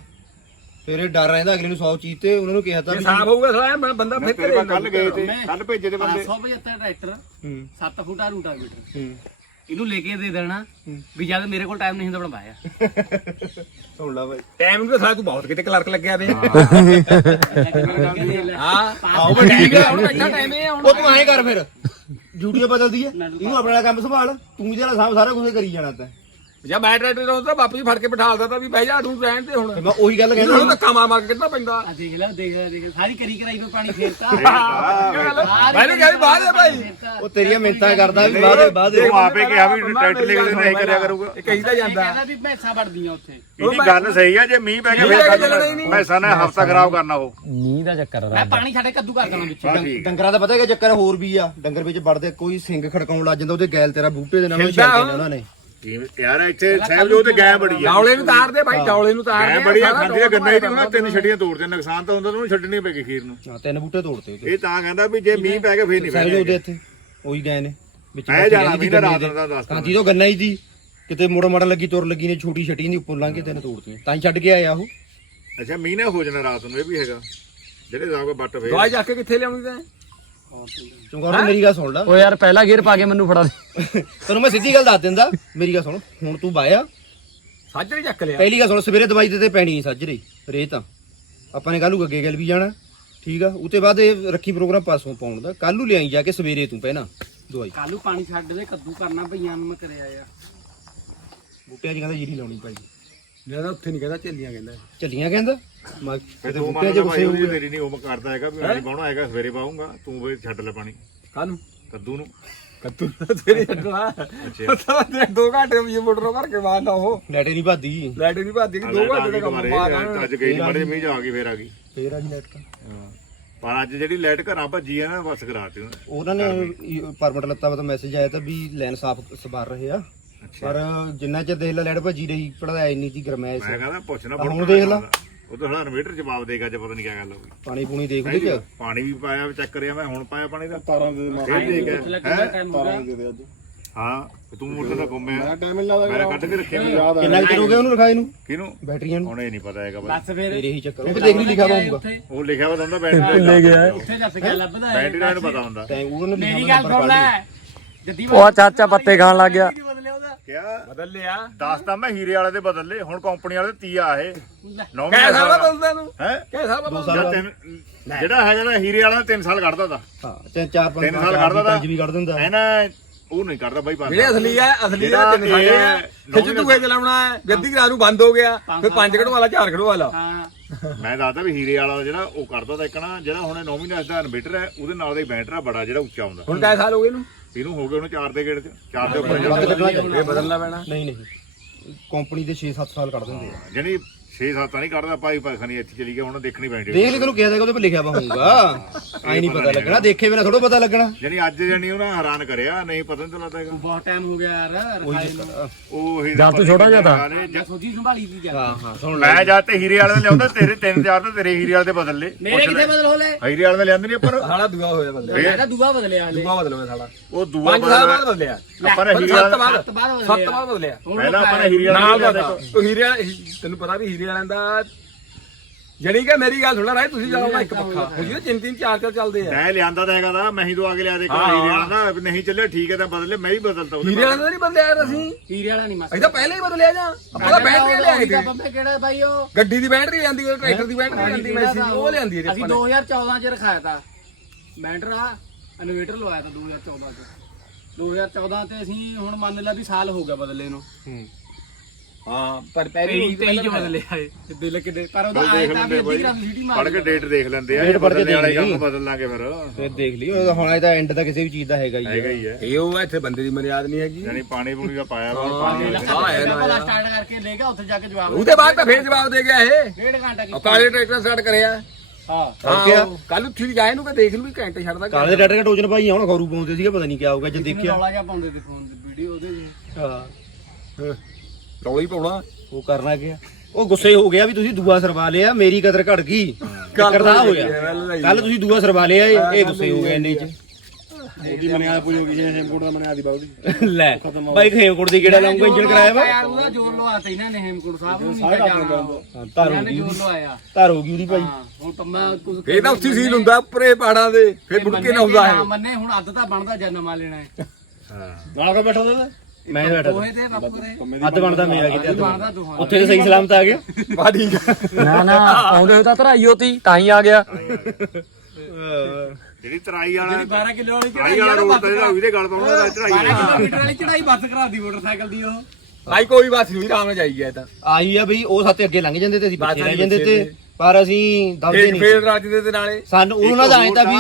ਫਿਰ ਇਹ ਡਰ ਰਹਿੰਦਾ ਅਗਲੇ ਨੂੰ 100 ਚੀਜ਼ ਤੇ ਉਹਨਾਂ ਨੂੰ ਕਿਹਾ ਤਾਂ ਸਾਫ਼ ਹੋਊਗਾ ਸਾਲਾ ਮੈਂ ਬੰਦਾ ਫਿਰ ਕੋਲ ਗਏ ਤੇ ਕੱਲ ਭੇਜੇ ਤੇ ਬੰਦੇ। 575 ਟਰੈਕਟਰ ਹੂੰ। 7 ਫੁੱਟ ਆ ਰੂਟਾਵੀਟਰ। ਹੂੰ। ਇਹਨੂੰ ਲੈ ਕੇ ਦੇ ਦੇਣਾ ਵੀ ਜਦ ਮੇਰੇ ਕੋਲ ਟਾਈਮ ਨਹੀਂ ਹੁੰਦਾ ਬਣਵਾਇਆ। ਸੁਣ ਲਾ ਬਾਈ। ਟਾਈਮ ਨੂੰ ਤਾਂ ਸਾਲਾ ਤੂੰ ਬਹੁਤ ਕਿਤੇ ਕਲਰਕ ਲੱਗਿਆ ਵੇ ਹਾਂ। ਆਓ ਬਈ ਠੀਕ ਆ ਹੁਣ ਬੈਠਾ ਟਾਈਮ ਇਹ ਹੁਣ ਉਹ ਤੂੰ ਐਂ ਕਰ ਫਿਰ। ਡਿਊਟੀ ਬਦਲਦੀ ਹੈ। ਇਹਨੂੰ ਆਪਣਾ ਵਾਲਾ ਕੰਮ ਸੰਭਾਲ। ਤੂੰ ਜਿਹੜਾ ਸਾਰਾ ਕੁਝ ਕਰੀ ਜਾਣਾ ਤੈਂ। ਜਦ ਮੈਂ ਟਰੈਕਟਰ ਤੋਂ ਬਾਪੂ ਜੀ ਫੜ ਕੇ ਬਿਠਾ ਦਿੰਦਾ ਤਾਂ ਵੀ ਬਹਿ ਜਾ ਤੂੰ ਰਹਿਣ ਤੇ ਹੁਣ। ਮੈਂ ਉਹੀ ਗੱਲ ਕਹਿੰਦਾ ਹੁਣ ਧੱਕਾ ਮਾਰ ਮਾਰ ਕੇ ਕਿੱਦਾਂ ਪੈਂਦਾ? ਆ ਦੇਖ ਲੈ ਦੇਖ ਲੈ ਦੇਖ ਲੈ, ਸਾਰੀ ਕਰੀ ਕਰਾਈ ਮੈਂ ਪਾਣੀ ਫੇਰਤਾ। ਮੈਨੂੰ ਕਿਹਾ ਵੀ ਬਾਹਰ ਹੈ ਭਾਈ। ਉਹ ਤੇਰੀਆਂ ਮਿੰਤਾਂ ਕਰਦਾ ਵੀ ਬਾਅਦ ਬਾਅਦ ਉਹ ਆਪੇ ਕਿਹਾ ਵੀ ਟਰੈਕਟਰ ਲੈ ਕੇ ਨਹੀਂ ਕਰਿਆ ਕਰੂਗਾ। ਇਹ ਕਹੀ ਤਾਂ ਜਾਂਦਾ ਕਹਿੰਦਾ ਵੀ ਮੈਸਾਂ ਵੜਦੀਆਂ ਉੱਥੇ। ਇਹਦੀ ਗੱਲ ਸਹੀ ਆ ਜੇ ਮੀਂਹ ਪੈ ਗਿਆ ਮੀਂਹ ਪੈ ਫਿਰ ਗਿਆ ਚੱਲਣਾ ਹੀ ਨਹੀਂ। ਮੈਸਾਂ ਨੇ ਹਫਤਾ ਖਰਾਬ ਕਰਨਾ ਉਹ। ਮੈਂ ਪਾਣੀ ਛੱਡੇ ਕੱਦੂ ਕਰ ਦੇਣਾ ਵਿੱਚ ਬਸ ਠੀਕ। ਡੰਗਰਾਂ ਦਾ ਪਤਾ ਹੈ ਚੱਕਰ ਹੋਰ ਵੀ ਆ। ਡੰਗਰ ਵਿੱਚ ਵੜਦੇ ਕੋਈ ਸਿੰਗ ਖੜਕਾਉਣ ਲੱਗ ਜਾਂਦਾ ਉਹਦੇ ਗੈਲ ਤੇਰਾ ਬੂਟੇ ਦੇ ਨਾਲ ਉਹ ਉਹ। ਨੇ ਉਹਨਾਂ। ਨੇ ਕਿਵੇਂ? ਯਾਰ ਇੱਥੇ ਸਾਹਿਬ ਜੋ ਤੇ ਗਾਇ ਬੜੀ ਆ। ਜੌਲੇ ਨੂੰ ਤਾਰ ਦੇ ਭਾਈ ਜੌਲੇ ਨੂੰ ਤਾਰ ਗਾਇ ਦੇ ਬੜੀ ਆ ਗੰਨੇ ਦੀ ਉਹਨਾਂ ਤਿੰਨ ਛੱਡੀਆਂ ਤੋੜਦੇ ਨੁਕਸਾਨ ਤਾਂ ਹੁੰਦਾ ਉਹਨੂੰ ਛੱਡਣੀ ਪੈਗੀ ਖੀਰ ਨੂੰ। ਹਾਂ ਤਿੰਨ ਬੂਟੇ ਤੋੜਤੇ ਇਹ ਤਾਂ ਕਹਿੰਦਾ ਵੀ ਜੇ ਮੀਂਹ ਪੈ ਗਿਆ ਫੇਰ ਨਹੀਂ ਸਾਰੇ ਉਹਦੇ ਫੇਰ ਇੱਥੇ ਉਹੀ ਗਏ ਨੇ। ਵਿੱਚ ਮੈਂ ਜਾਣਾ ਦਾ ਗੰਨੇ ਰਾਤ ਦੇ। ਨੂੰ ਤਾਂ ਦੱਸਦਾ ਹਾਂ ਜਦੋਂ ਗੰਨਾ ਹੀ ਦੀ ਕਿਤੇ ਮੋੜ ਮੜ ਲੱਗੀ ਤੁਰ ਲੱਗੀ ਨੇ ਛੋਟੀ ਛੱਟੀ ਦੀ ਉੱਪਰ ਲੰਘ ਕੇ ਤਿੰਨ ਤੋੜਤੀਆਂ। ਤਾਂ ਹੀ ਛੱਡ ਕੇ ਆਇਆ ਉਹ। ਅੱਛਾ ਮੀਂਹ ਨਾ ਹੋ ਜਾਣਾ ਰਾਤ ਨੂੰ ਇਹ ਵੀ ਹੈਗਾ। ਜਿਹੜੇ ਜਾ ਕੇ ਬੱਟ ਫੇਰ ਦਵਾਈ ਜਾ ਕੇ ਕਿੱਥੇ ਲਿਆਉਣੀ ਤੈਂ? ਚੰਗੌਰ ਮੇਰੀ ਗੱਲ ਸੁਣ ਲੈ। ਓ ਯਾਰ ਪਹਿਲਾ ਗੇਅਰ ਪਾ ਕੇ ਮੈਨੂੰ ਫੜਾ ਦੇ। ਤੈਨੂੰ ਮੈਂ ਸਿੱਧੀ ਗੱਲ ਦੱਸ ਦਿੰਦਾ ਮੇਰੀ ਗੱਲ ਸੁਣ ਹੁਣ ਤੂੰ ਬਾਇਆ। ਸਾਜਰੇ ਚੱਕ ਲਿਆ। ਪਹਿਲੀ ਗੱਲ ਸੁਣ ਸਵੇਰੇ ਦਵਾਈ ਤੇ ਤੇ ਪੈਣੀ ਨਹੀਂ ਸੱਜਰੇ ਰੇ ਤਾਂ ਆਪਾਂ ਨੇ ਕੱਲੂ ਗੱਗੇ ਗੱਲ ਵੀ ਜਾਣਾ। ਠੀਕ ਆ ਉਤੇ ਬਾਅਦ ਇਹ ਰੱਖੀ ਪ੍ਰੋਗਰਾਮ ਪਾਸੋਂ ਪਾਉਣ ਦਾ। ਕੱਲੂ ਲਿਆਈ ਜਾ ਕੇ ਸਵੇਰੇ ਤੂੰ ਪਹਿਲਾਂ ਦਵਾਈ। ਕੱਲੂ ਪਾਣੀ ਛੱਡ ਦੇ ਕੱਦੂ ਕਰਨਾ ਭਈਆਂ ਨੂੰ ਮੈਂ ਕਰਿਆ ਆ। ਬੂਟਿਆਂ 'ਚ ਕਹਿੰਦਾ ਜੀਰੀ ਲਾਉਣੀ ਭਾਈ। ਜਿਹੜਾ ਉੱਥੇ ਨਹੀਂ ਕਹਿੰਦਾ ਚੱਲੀਆਂ ਕਹਿੰਦਾ। ਚੱਲੀਆਂ ਕਹਿੰਦਾ? ਫਿਰ ਕਿਤੇ ਤੂੰ ਬੂਟਿਆਂ 'ਚ ਮੰਨਦਾ ਗੁੱਸੇ ਭਾਈ ਹੋਊਗਾ। ਤੇਰੀ ਨਹੀਂ ਉਹ ਕਰਦਾ ਹੈਗਾ ਵੀ ਨਹੀਂ ਪਾਉਣਾ ਹੈਗਾ ਸਵੇਰੇ ਪਾਉਂਗਾ ਤੂੰ ਵੀ ਛੱਡ ਲੈ ਪਾਣੀ। ਕਾਹਨੂੰ? ਕੱਦੂ ਨੂੰ। ਕੱਦੂ ਤੇਰੇ ਛੱਡਣਾ ਪਤਾ ਨਹੀਂ ਦੋ ਘੰਟੇ ਵੀ ਮੋਟਰ ਭਰ ਕੇ ਮਾਰਦਾ ਉਹ। ਲੈਟੇ ਨਹੀਂ ਭਾਦੀ ਲਾਈਟ ਨਹੀਂ ਭੱਜਦੀ ਕਿ ਦੋ ਘੰਟੇ ਦਾ ਕੰਮ ਮਾਰਨਾ ਅੱਜ ਗਈ ਮੜੇ ਮੀਂਹ 'ਚ ਆ ਗਈ ਫੇਰ ਆ ਗਈ। ਫੇਰ ਆ ਜੀ ਲੈਟ ਤਾਂ। ਪਰ ਅੱਜ ਜਿਹੜੀ ਲਾਈਟ ਘਰਾਂ ਭੱਜੀ ਆ ਨਾ ਬਸ ਕਰਾਤੀ ਉਹਨੇ। ਉਹਨਾਂ ਨੇ ਪਰਮਿਟ ਲੱਤਾ ਵਾ ਤਾਂ ਮੈਸੇਜ ਆਇਆ ਤਾਂ ਵੀ ਲਾਈਨ ਸਾਫ਼ ਸਵਾਰ ਰਹੇ ਆ। ਪਰ ਜਿੰਨਾ ਚਿਰ ਦੇਖ ਲੈ ਲੈਟ ਭੱਜੀ ਰਹੀ ਪੜਦਾ ਇੰਨੀ ਦੀ ਗਰਮੈਸ਼। ਮੈਂ ਕਹਿੰਦਾ ਪੁੱਛਣਾ ਹੁਣ ਦੇਖ ਲਾ। ਉਹ ਤਾਂ ਹਲਾ ਇਨਵੇਟਰ ਜਵਾਬ ਦੇਗਾ ਜੇ ਪਤਾ ਨਹੀਂ ਕਿਆ ਗੱਲ ਹੋ ਗਈ। ਪਾਣੀ ਪੂਣੀ ਦੇਖ ਉਹਦੇ ਚ ਪਾਣੀ ਵੀ ਪਾਇਆ ਚੈੱਕ ਕਰਿਆ ਮੈਂ ਹੁਣ ਪਾਇਆ ਪਾਣੀ ਦਾ? ਤਾਰਾਂ ਦੇ ਮਾਰ ਦੇ ਕਿੰਨਾ ਟਾਈਮ ਹੋ ਗਿਆ? ਹਾਂ ਤੇ ਤੂੰ ਮੋਟਰ ਦਾ ਗੁੰਮਿਆ ਮੈਂ ਟਾਈਮ ਨਹੀਂ ਲੱਗਦਾ ਮੈਂ ਕੱਢ ਕੇ ਰੱਖਿਆ ਮੈਂ ਕਿੰਨਾ ਚਿਰ ਹੋ ਗਿਆ ਉਹਨੂੰ ਰਖਾਏ ਨੂੰ? ਕਿਹਨੂੰ? ਬੈਟਰੀਆਂ ਨੂੰ। ਹੁਣ ਇਹ ਨਹੀਂ ਪਤਾ ਹੈਗਾ ਬਾਈ। ਬਸ ਫੇਰ ਫੇਰ ਇਹੀ ਚੱਕਰ ਉਹ ਤੇ ਦੇਖ ਲਈ ਲਿਖਿਆ ਹੋਊਗਾ। ਉੱਥੇ ਉਹ ਲਿਖਿਆ ਵਾ ਹੁੰਦਾ ਬੈਟਰੀ ਲੈ ਗਿਆ। ਉੱਥੇ। ਦੱਸ ਗਿਆ ਲੱਭਦਾ ਹੈ। ਬੈਟਰੀ ਦਾ ਇਹਨੂੰ ਪਤਾ ਹੁੰਦਾ। ਟਾਈਮ ਉਹਨਾਂ ਨੇ ਮੇਰੀ ਲਿਖਿਆ ਗੱਲ ਸੁਣ ਲੈ। ਜੱਦੀ ਉਹ ਚਾਚਾ ਪੱਤੇ ਖਾਣ ਲੱਗ ਗਿਆ। ਕਿਆ ਬਦਲ ਲਿਆ ਦੱਸ ਤਾਂ ਮੈਂ ਹੀਰੇ ਵਾਲੇ ਦੇ ਬਦਲੇ ਹੁਣ ਕੰਪਨੀ ਵਾਲੇ ਤੇ 30 ਆ ਇਹ 9 ਕਹਿ ਸਾਲਾ ਬਦਲਦਾ ਨੂੰ ਹੈ? ਕਹਿ ਸਾਲਾ ਬਦਲਦਾ? ਜਿਹੜਾ ਹੈਗਾ ਨਾ ਹੀਰੇ ਵਾਲਾ 3 ਸਾਲ ਕੱਢਦਾ ਦਾ ਹਾਂ ਚਾਰ ਚਾਰ ਪੰਜ 3 ਸਾਲ ਕੱਢਦਾ ਦਾ ਪੰਜ ਵੀ ਕੱਢ ਦਿੰਦਾ। ਐ ਨਾ ਉਹ ਨਹੀਂ ਕਰਦਾ ਬਾਈ ਜਿਹੜੇ ਅਸਲੀ ਆ ਅਸਲੀ ਆ ਜਿਹੜਾ ਤਿੰਨ ਸਾਡੇ ਆ ਖਿੱਚ ਦੂਏ ਚਲਾਉਣਾ ਹੈ। ਗੱਦੀ ਗਰਾ ਨੂੰ ਬੰਦ ਹੋ ਗਿਆ ਫਿਰ ਪੰਜ ਘੜੋ ਵਾਲਾ ਚਾਰ ਘੜੋ ਵਾਲਾ ਹਾਂ। ਮੈਂ ਦੱਸਦਾ ਵੀ ਹੀਰੇ ਵਾਲਾ ਜਿਹੜਾ ਉਹ ਕਰਦਾ ਤਾਂ ਇੱਕ ਨਾ ਜਿਹੜਾ ਹੁਣ 9 ਮਹੀਨੇ ਦਾ ਇਨਵੇਟਰ ਹੈ ਉਹਦੇ ਨਾਲ ਦਾ ਹੀ ਬੈਟਰਾ ਬੜਾ ਜਿਹੜਾ ਉੱਚਾ ਹੁੰਦਾ। ਹੁਣ ਕਾਹ ਸਾਲ ਹੋ ਗਏ ਇਹਨੂੰ? ਇਹਨੂੰ ਹੋ ਗਏ ਉਹਨੂੰ ਚਾਰ ਦੇ ਗੇੜ ਚ। ਚਾਰ ਦੇ ਉੱਪਰ ਇਹ ਬਦਲਣਾ ਪੈਣਾ। ਨਹੀਂ ਨਹੀਂ। ਕੰਪਨੀ ਦੇ 6-7 ਸਾਲ ਕੱਢ ਦਿੰਦੇ ਆ। ਜਾਨੀ 6-7 ਤਾਂ ਨਹੀਂ ਕਰਦਾ ਭਾਈ ਭਾਖਣੀ ਇੱਥੇ ਚਲੀ ਗਿਆ ਹੁਣ ਦੇਖਣੀ ਪੈਣੀ ਦੇਖ ਲੈ ਤੈਨੂੰ ਕਿਹਾ ਉਹਦੇ 'ਤੇ ਲਿਖਿਆ ਵਾ ਹੋਊਗਾ। ਆਈ ਨਹੀਂ ਪਤਾ ਲੱਗਣਾ ਦੇਖੇ ਬਿਨਾ ਥੋੜਾ ਪਤਾ ਲੱਗਣਾ। ਜਾਨੀ ਅੱਜ ਜਾਨੀ ਉਹਨਾਂ ਹੈਰਾਨ ਕਰਿਆ ਨਹੀਂ ਪਤਾ ਨਹੀਂ ਲੱਗਦਾ ਹੈਗਾ। ਬਹੁਤ ਟਾਈਮ ਹੋ ਗਿਆ ਯਾਰ ਰਖਾਈ ਨੂੰ। ਉਹ ਹੀ ਜਦ ਤੂੰ ਛੋਟਾ ਜਿਹਾ ਤਾਂ। ਜਾਂ ਸੋਚੀ ਸੰਭਾਲੀ ਦੀ ਜਾ। ਹਾਂ ਹਾਂ ਸੁਣ ਲੈ। ਮੈਂ ਜਦ ਤੇ ਹੀਰੇ ਵਾਲੇ ਨੇ ਲਿਆਉਂਦਾ ਤੇਰੇ ਤਿੰਨ ਚਾਰ ਤਾਂ ਤੇਰੇ ਹੀਰੇ ਵਾਲੇ ਤੇ ਬਦਲ ਲੈ ਮੇਰੇ ਕਿੱਥੇ ਬਦਲ ਹੋ ਲੈ ਹੀਰੇ ਵਾਲੇ ਨੇ ਲਿਆਂਦੇ ਨਹੀਂ ਪਰ ਸਾਲਾ ਦੂਆ ਹੋਇਆ ਬੰਦੇ ਇਹਦਾ ਦੂਆ ਬਦਲਿਆ ਹਲੇ। ਦੂਆ ਬਦਲ ਹੋਇਆ ਸਾਲਾ। ਉਹ ਦੂਆ ਪੰਜ ਸਾਲ ਬਾਅਦ ਬਦਲਿਆ। ਆਪਾਂ ਨੇ ਹੀਰੇ ਸੱਤ ਵਾਲੇ ਬਾਅਦ। ਸੱਤ ਬਾਅਦ ਬਦਲਿਆ। ਪਹਿਲਾਂ ਆਪਾਂ ਨੇ ਹੀਰੇ ਨਾਲ ਵਾਲੇ ਦਾ ਉਹ ਹੀਰੇ ਵਾਲਾ ਤੈਨੂੰ ਪਤਾ ਵੀ ਹੀਰੇ ਵਾਲਿਆਂ ਦਾ ਜਣੀ ਕਿ ਮੇਰੀ ਗੱਲ ਸੁਣਾ ਰਾਏ ਤੁਸੀਂ ਚਲਾਉਣਾ ਇੱਕ ਪੱਖਾ। ਉਹ ਜਿਹੜੇ ਤਿੰਨ ਤਿੰਨ ਚਾਰ ਚਾਰ ਚੱਲਦੇ ਆ। ਮੈਂ ਲਿਆਂਦਾ ਤਾਂ ਹੈਗਾ ਦਾ ਮੈਂ ਹੀ ਤੋਂ ਆ ਕੇ ਲਿਆ ਦੇ ਹਾਂ, ਹੀਰੇ ਹਾਂ। ਵਾਲਾ ਦਾ ਨਹੀਂ ਚੱਲਿਆ ਠੀਕ ਹੈ ਤਾਂ ਬਦਲੇ ਮੈਂ ਹੀ ਬਦਲਤਾ ਉਹਦੇ ਹੀਰੇ ਵਾਲਿਆਂ ਦਾ ਨਹੀਂ ਬਦਲਿਆ ਯਾਰ ਅਸੀਂ। ਹੀਰੇ ਵਾਲਾ ਨਹੀਂ ਮਸਾ ਅਸੀਂ ਤਾਂ ਪਹਿਲੇ ਹੀ ਬਦਲਿਆ ਜਾਂ? ਆਪਾਂ ਤਾਂ ਬੈਟਰੀ ਲਿਆਏ ਤੇ ਬੰਬੇ ਕਿਹੜਾ ਬਾਈ ਉਹ? ਗੱਡੀ ਦੀ ਬੈਟਰੀ ਲਿਆਂਦੀ ਉਹ ਟਰੈਕਟਰ ਦੀ ਬੈਟਰੀ ਲਿਆਂਦੀ ਮੈਂ ਸੀ ਉਹ ਲਿਆਂਦੀ ਹੈ ਅਸੀਂ 2014 ਚ ਰਖਾਇਆ ਤਾ। ਬੈਟਰ ਆ ਇਨਵੇਟਰ ਲਵਾਇਆ ਤਾ 2014 ਚ। 2014 ਤੇ ਅਸੀਂ ਹੁਣ ਮੰਨ ਲਿਆ ਵੀ ਸਾਲ ਹੋ ਗਿਆ ਬਦਲੇ ਨੂੰ। ਹਾਂ। ਪਰ ਤੇਈ ਤੇਈ ਚ ਬਦਲਿਆ ਏ ਦਿਲ ਕਿਤੇ ਪਰ ਉਹਦਾ ਉਹ ਆਇਆ ਦੇਖ ਤਾਂ ਵੀ ਲੈਂਦੇ ਅੱਧੀ ਬਾਈ ਗ੍ਰਾਮ ਸਿਟੀ ਪੜ ਮਾਰ ਕੇ ਡੇਟ ਦੇਖ ਲੈਂਦੇ ਆ Date ਪੜ੍ਹ ਕੇ ਬਦਲਣੇ ਵਾਲੇ ਦੇਖ ਕੰਮ ਲਈ। ਬਦਲ ਲਾਂਗੇ ਫਿਰ। ਤੇ ਦੇਖ ਲਈ ਉਹ ਹੁਣ ਇਹ ਤਾਂ ਐਂਡ ਤਾਂ ਕਿਸੇ ਵੀ ਚੀਜ਼ ਦਾ ਹੈਗਾ ਹੀ ਹੈਗਾ ਹੈ। ਹੀ ਹੈ। ਇਹ ਉਹ ਇੱਥੇ ਬੰਦੇ ਦੀ ਮਰਿਆਦ ਨਹੀਂ ਹੈਗੀ। ਯਾਨੀ ਪਾਣੀ ਪੂਣੀ ਦਾ ਪਾਇਆ ਵਾ ਪਾਣੀ ਹਾਂ, ਹੈ ਨਾ। ਪਹਿਲਾਂ ਯਾਰ। ਸਟਾਰਟ ਕਰਕੇ ਲੈ ਗਿਆ ਉੱਥੇ ਜਾ ਕੇ ਜਵਾਬ ਉਹਦੇ ਬਾਅਦ ਤਾਂ ਫੇਰ ਜਵਾਬ ਦੇ ਗਿਆ ਇਹ। ਡੇਢ ਘੰਟਾ ਉਹ ਕੀਤਾ ਕਾਲੇ ਟਰੈਕਟਰ ਸਟਾਰਟ ਕਰਿਆ। ਹਾਂ। ਹਾਂ ਕੱਲ ਉੱਥੇ ਵੀ ਜਾਏ ਨੂੰ ਕਿ ਦੇਖ ਲੂ ਵੀ ਘੰਟੇ ਛੱਡਦਾ ਕਾਲੇ ਦੇ ਡਾਟਾ ਦਾ ਟੋਜਨ ਭਾਈ ਹੁਣ ਖਰੂ ਪਾਉਂਦੇ ਸੀਗੇ ਪਤਾ ਨਹੀਂ ਕੀ ਹੋਊਗਾ ਜਦ ਦੇਖਿਆ। ਰੌਲਾ ਜਿਹਾ ਪਾਉਂਦੇ ਤੇ ਫੋਨ ਤੇ ਵੀਡੀਓ ਉਹਦੇ ਚ। ਹਾਂ। ਰੌਲਾ ਹੀ ਪਾਉਣਾ। ਉਹ ਕਰਨਾ ਗਿਆ ਉਹ ਗੁੱਸੇ ਹੋ ਗਿਆ ਵੀ ਤੁਸੀਂ ਦੂਆ ਸਰਵਾ ਲਿਆ ਮੇਰੀ ਕਦਰ ਘਟ ਗਈ। ਕਰਦਾ ਹੋਇਆ। ਕੱਲ ਤੁਸੀਂ ਦੂਆ ਸਰਵਾ ਲਿਆ ਇਹ ਇਹ ਗੁੱਸੇ ਹੋ ਗਏ ਇੰਨੇ ਚ। ਉਹਦੀ ਪੂਰੀ ਹੋ ਗਈ ਜਿਹਨੇ ਹੇਮਕੋਟ ਦਾ ਮਨਿਆਦ ਦੀ ਬਾਉਦੀ ਲੈ ਬਾਈ ਖੇਮਕੋਟ ਦੀ ਕਿਹੜਾ ਲਾਉਂਗਾ ਇੰਜਨ ਕਰਾਇਆ ਵਾ? ਯਾਰ ਉਹਦਾ ਜੋਰ ਲਵਾਤਾ ਇਹਨਾਂ ਨੇ ਹੇਮਕੁੰਟ ਸਾਹਿਬ ਨੂੰ ਨਹੀਂ ਜਾਣਾ। ਹਾਂ, ਧਾਰ ਹੋ ਨੇ ਗਈ ਜੋਰ ਲਵਾਇਆ। ਧਾਰ ਹੋ ਉਹਦੀ ਭਾਈ। ਹਾਂ ਹੁਣ ਤਾਂ ਮੈਂ ਕੁਝ ਇਹ ਤਾਂ ਉੱਥੇ ਸੀਲ ਹੁੰਦਾ ਉੱਪਰੇ ਪਹਾੜਾਂ ਦੇ ਫੇਰ ਮੁੜ ਕੇ ਨਾ ਨਾ ਹੈ ਮੰਨੇ ਹੁਣ ਅੱਧ ਤਾਂ ਬਣਦਾ ਜਾਂ ਨਵਾਂ ਲੈਣਾ ਹੈ। ਨਾਲ ਕੇ ਬੈਠਾ ਹੁੰਦਾ ਮੈਂ ਬੈਠਾ ਦੋਹੇ ਤੇ। ਬਾਪੂ ਦੇ ਅੱਧ ਬਣਦਾ ਮੇਰਾ ਕਿਤੇ ਅੱਧ ਬਣਦਾ ਦੋਹਾਂ ਉੱਥੇ ਤੇ ਸਹੀ ਸਲਾਮਤ ਆ ਗਿਆ। ਬਾ ਠੀਕ ਨਾ ਨਾ ਆਉਂਦੇ ਹੋਏ ਤਾਂ ਧਰਾਈ ਹੋਤੀ ਤਾਂ ਹੀ ਆ ਗਿਆ। ਜਿਹੜੀ ਤਰਾਈ ਵਾਲਾ 12 ਕਿਲੋ ਵਾਲੀ ਤਰਾਈ ਵਾਲਾ ਰੋਡ ਤੇ ਜਿਹੜਾ ਉਹਦੇ ਗਲ ਪਾਉਣਾ ਦਾ ਚੜਾਈ 12 ਕਿਲੋਮੀਟਰ ਵਾਲੀ ਚੜਾਈ ਬੱਸ ਕਰਾਦੀ ਮੋਟਰਸਾਈਕਲ ਦੀ ਉਹ। ਆਈ ਕੋਈ ਬਾਤ ਨਹੀਂ ਆਰਾਮ ਨਾਲ ਜਾਈ ਗਿਆ ਤਾਂ। ਆਈ ਆ ਬਈ ਉਹ ਸਾਤੇ ਅੱਗੇ ਲੰਘ ਜਾਂਦੇ ਤੇ ਅਸੀਂ ਬਸ ਪਿੱਛੇ ਰਹਿ ਜਾਂਦੇ ਤੇ ਪਰ ਅਸੀਂ ਦਬਦੇ ਫੇਰ ਨਹੀਂ ਫੇਰ ਰਾਜ ਦੇ ਨਾਲੇ। ਸਾਨੂੰ ਉਹਨਾਂ ਦਾ ਐਂ ਤਾਂ ਵੀ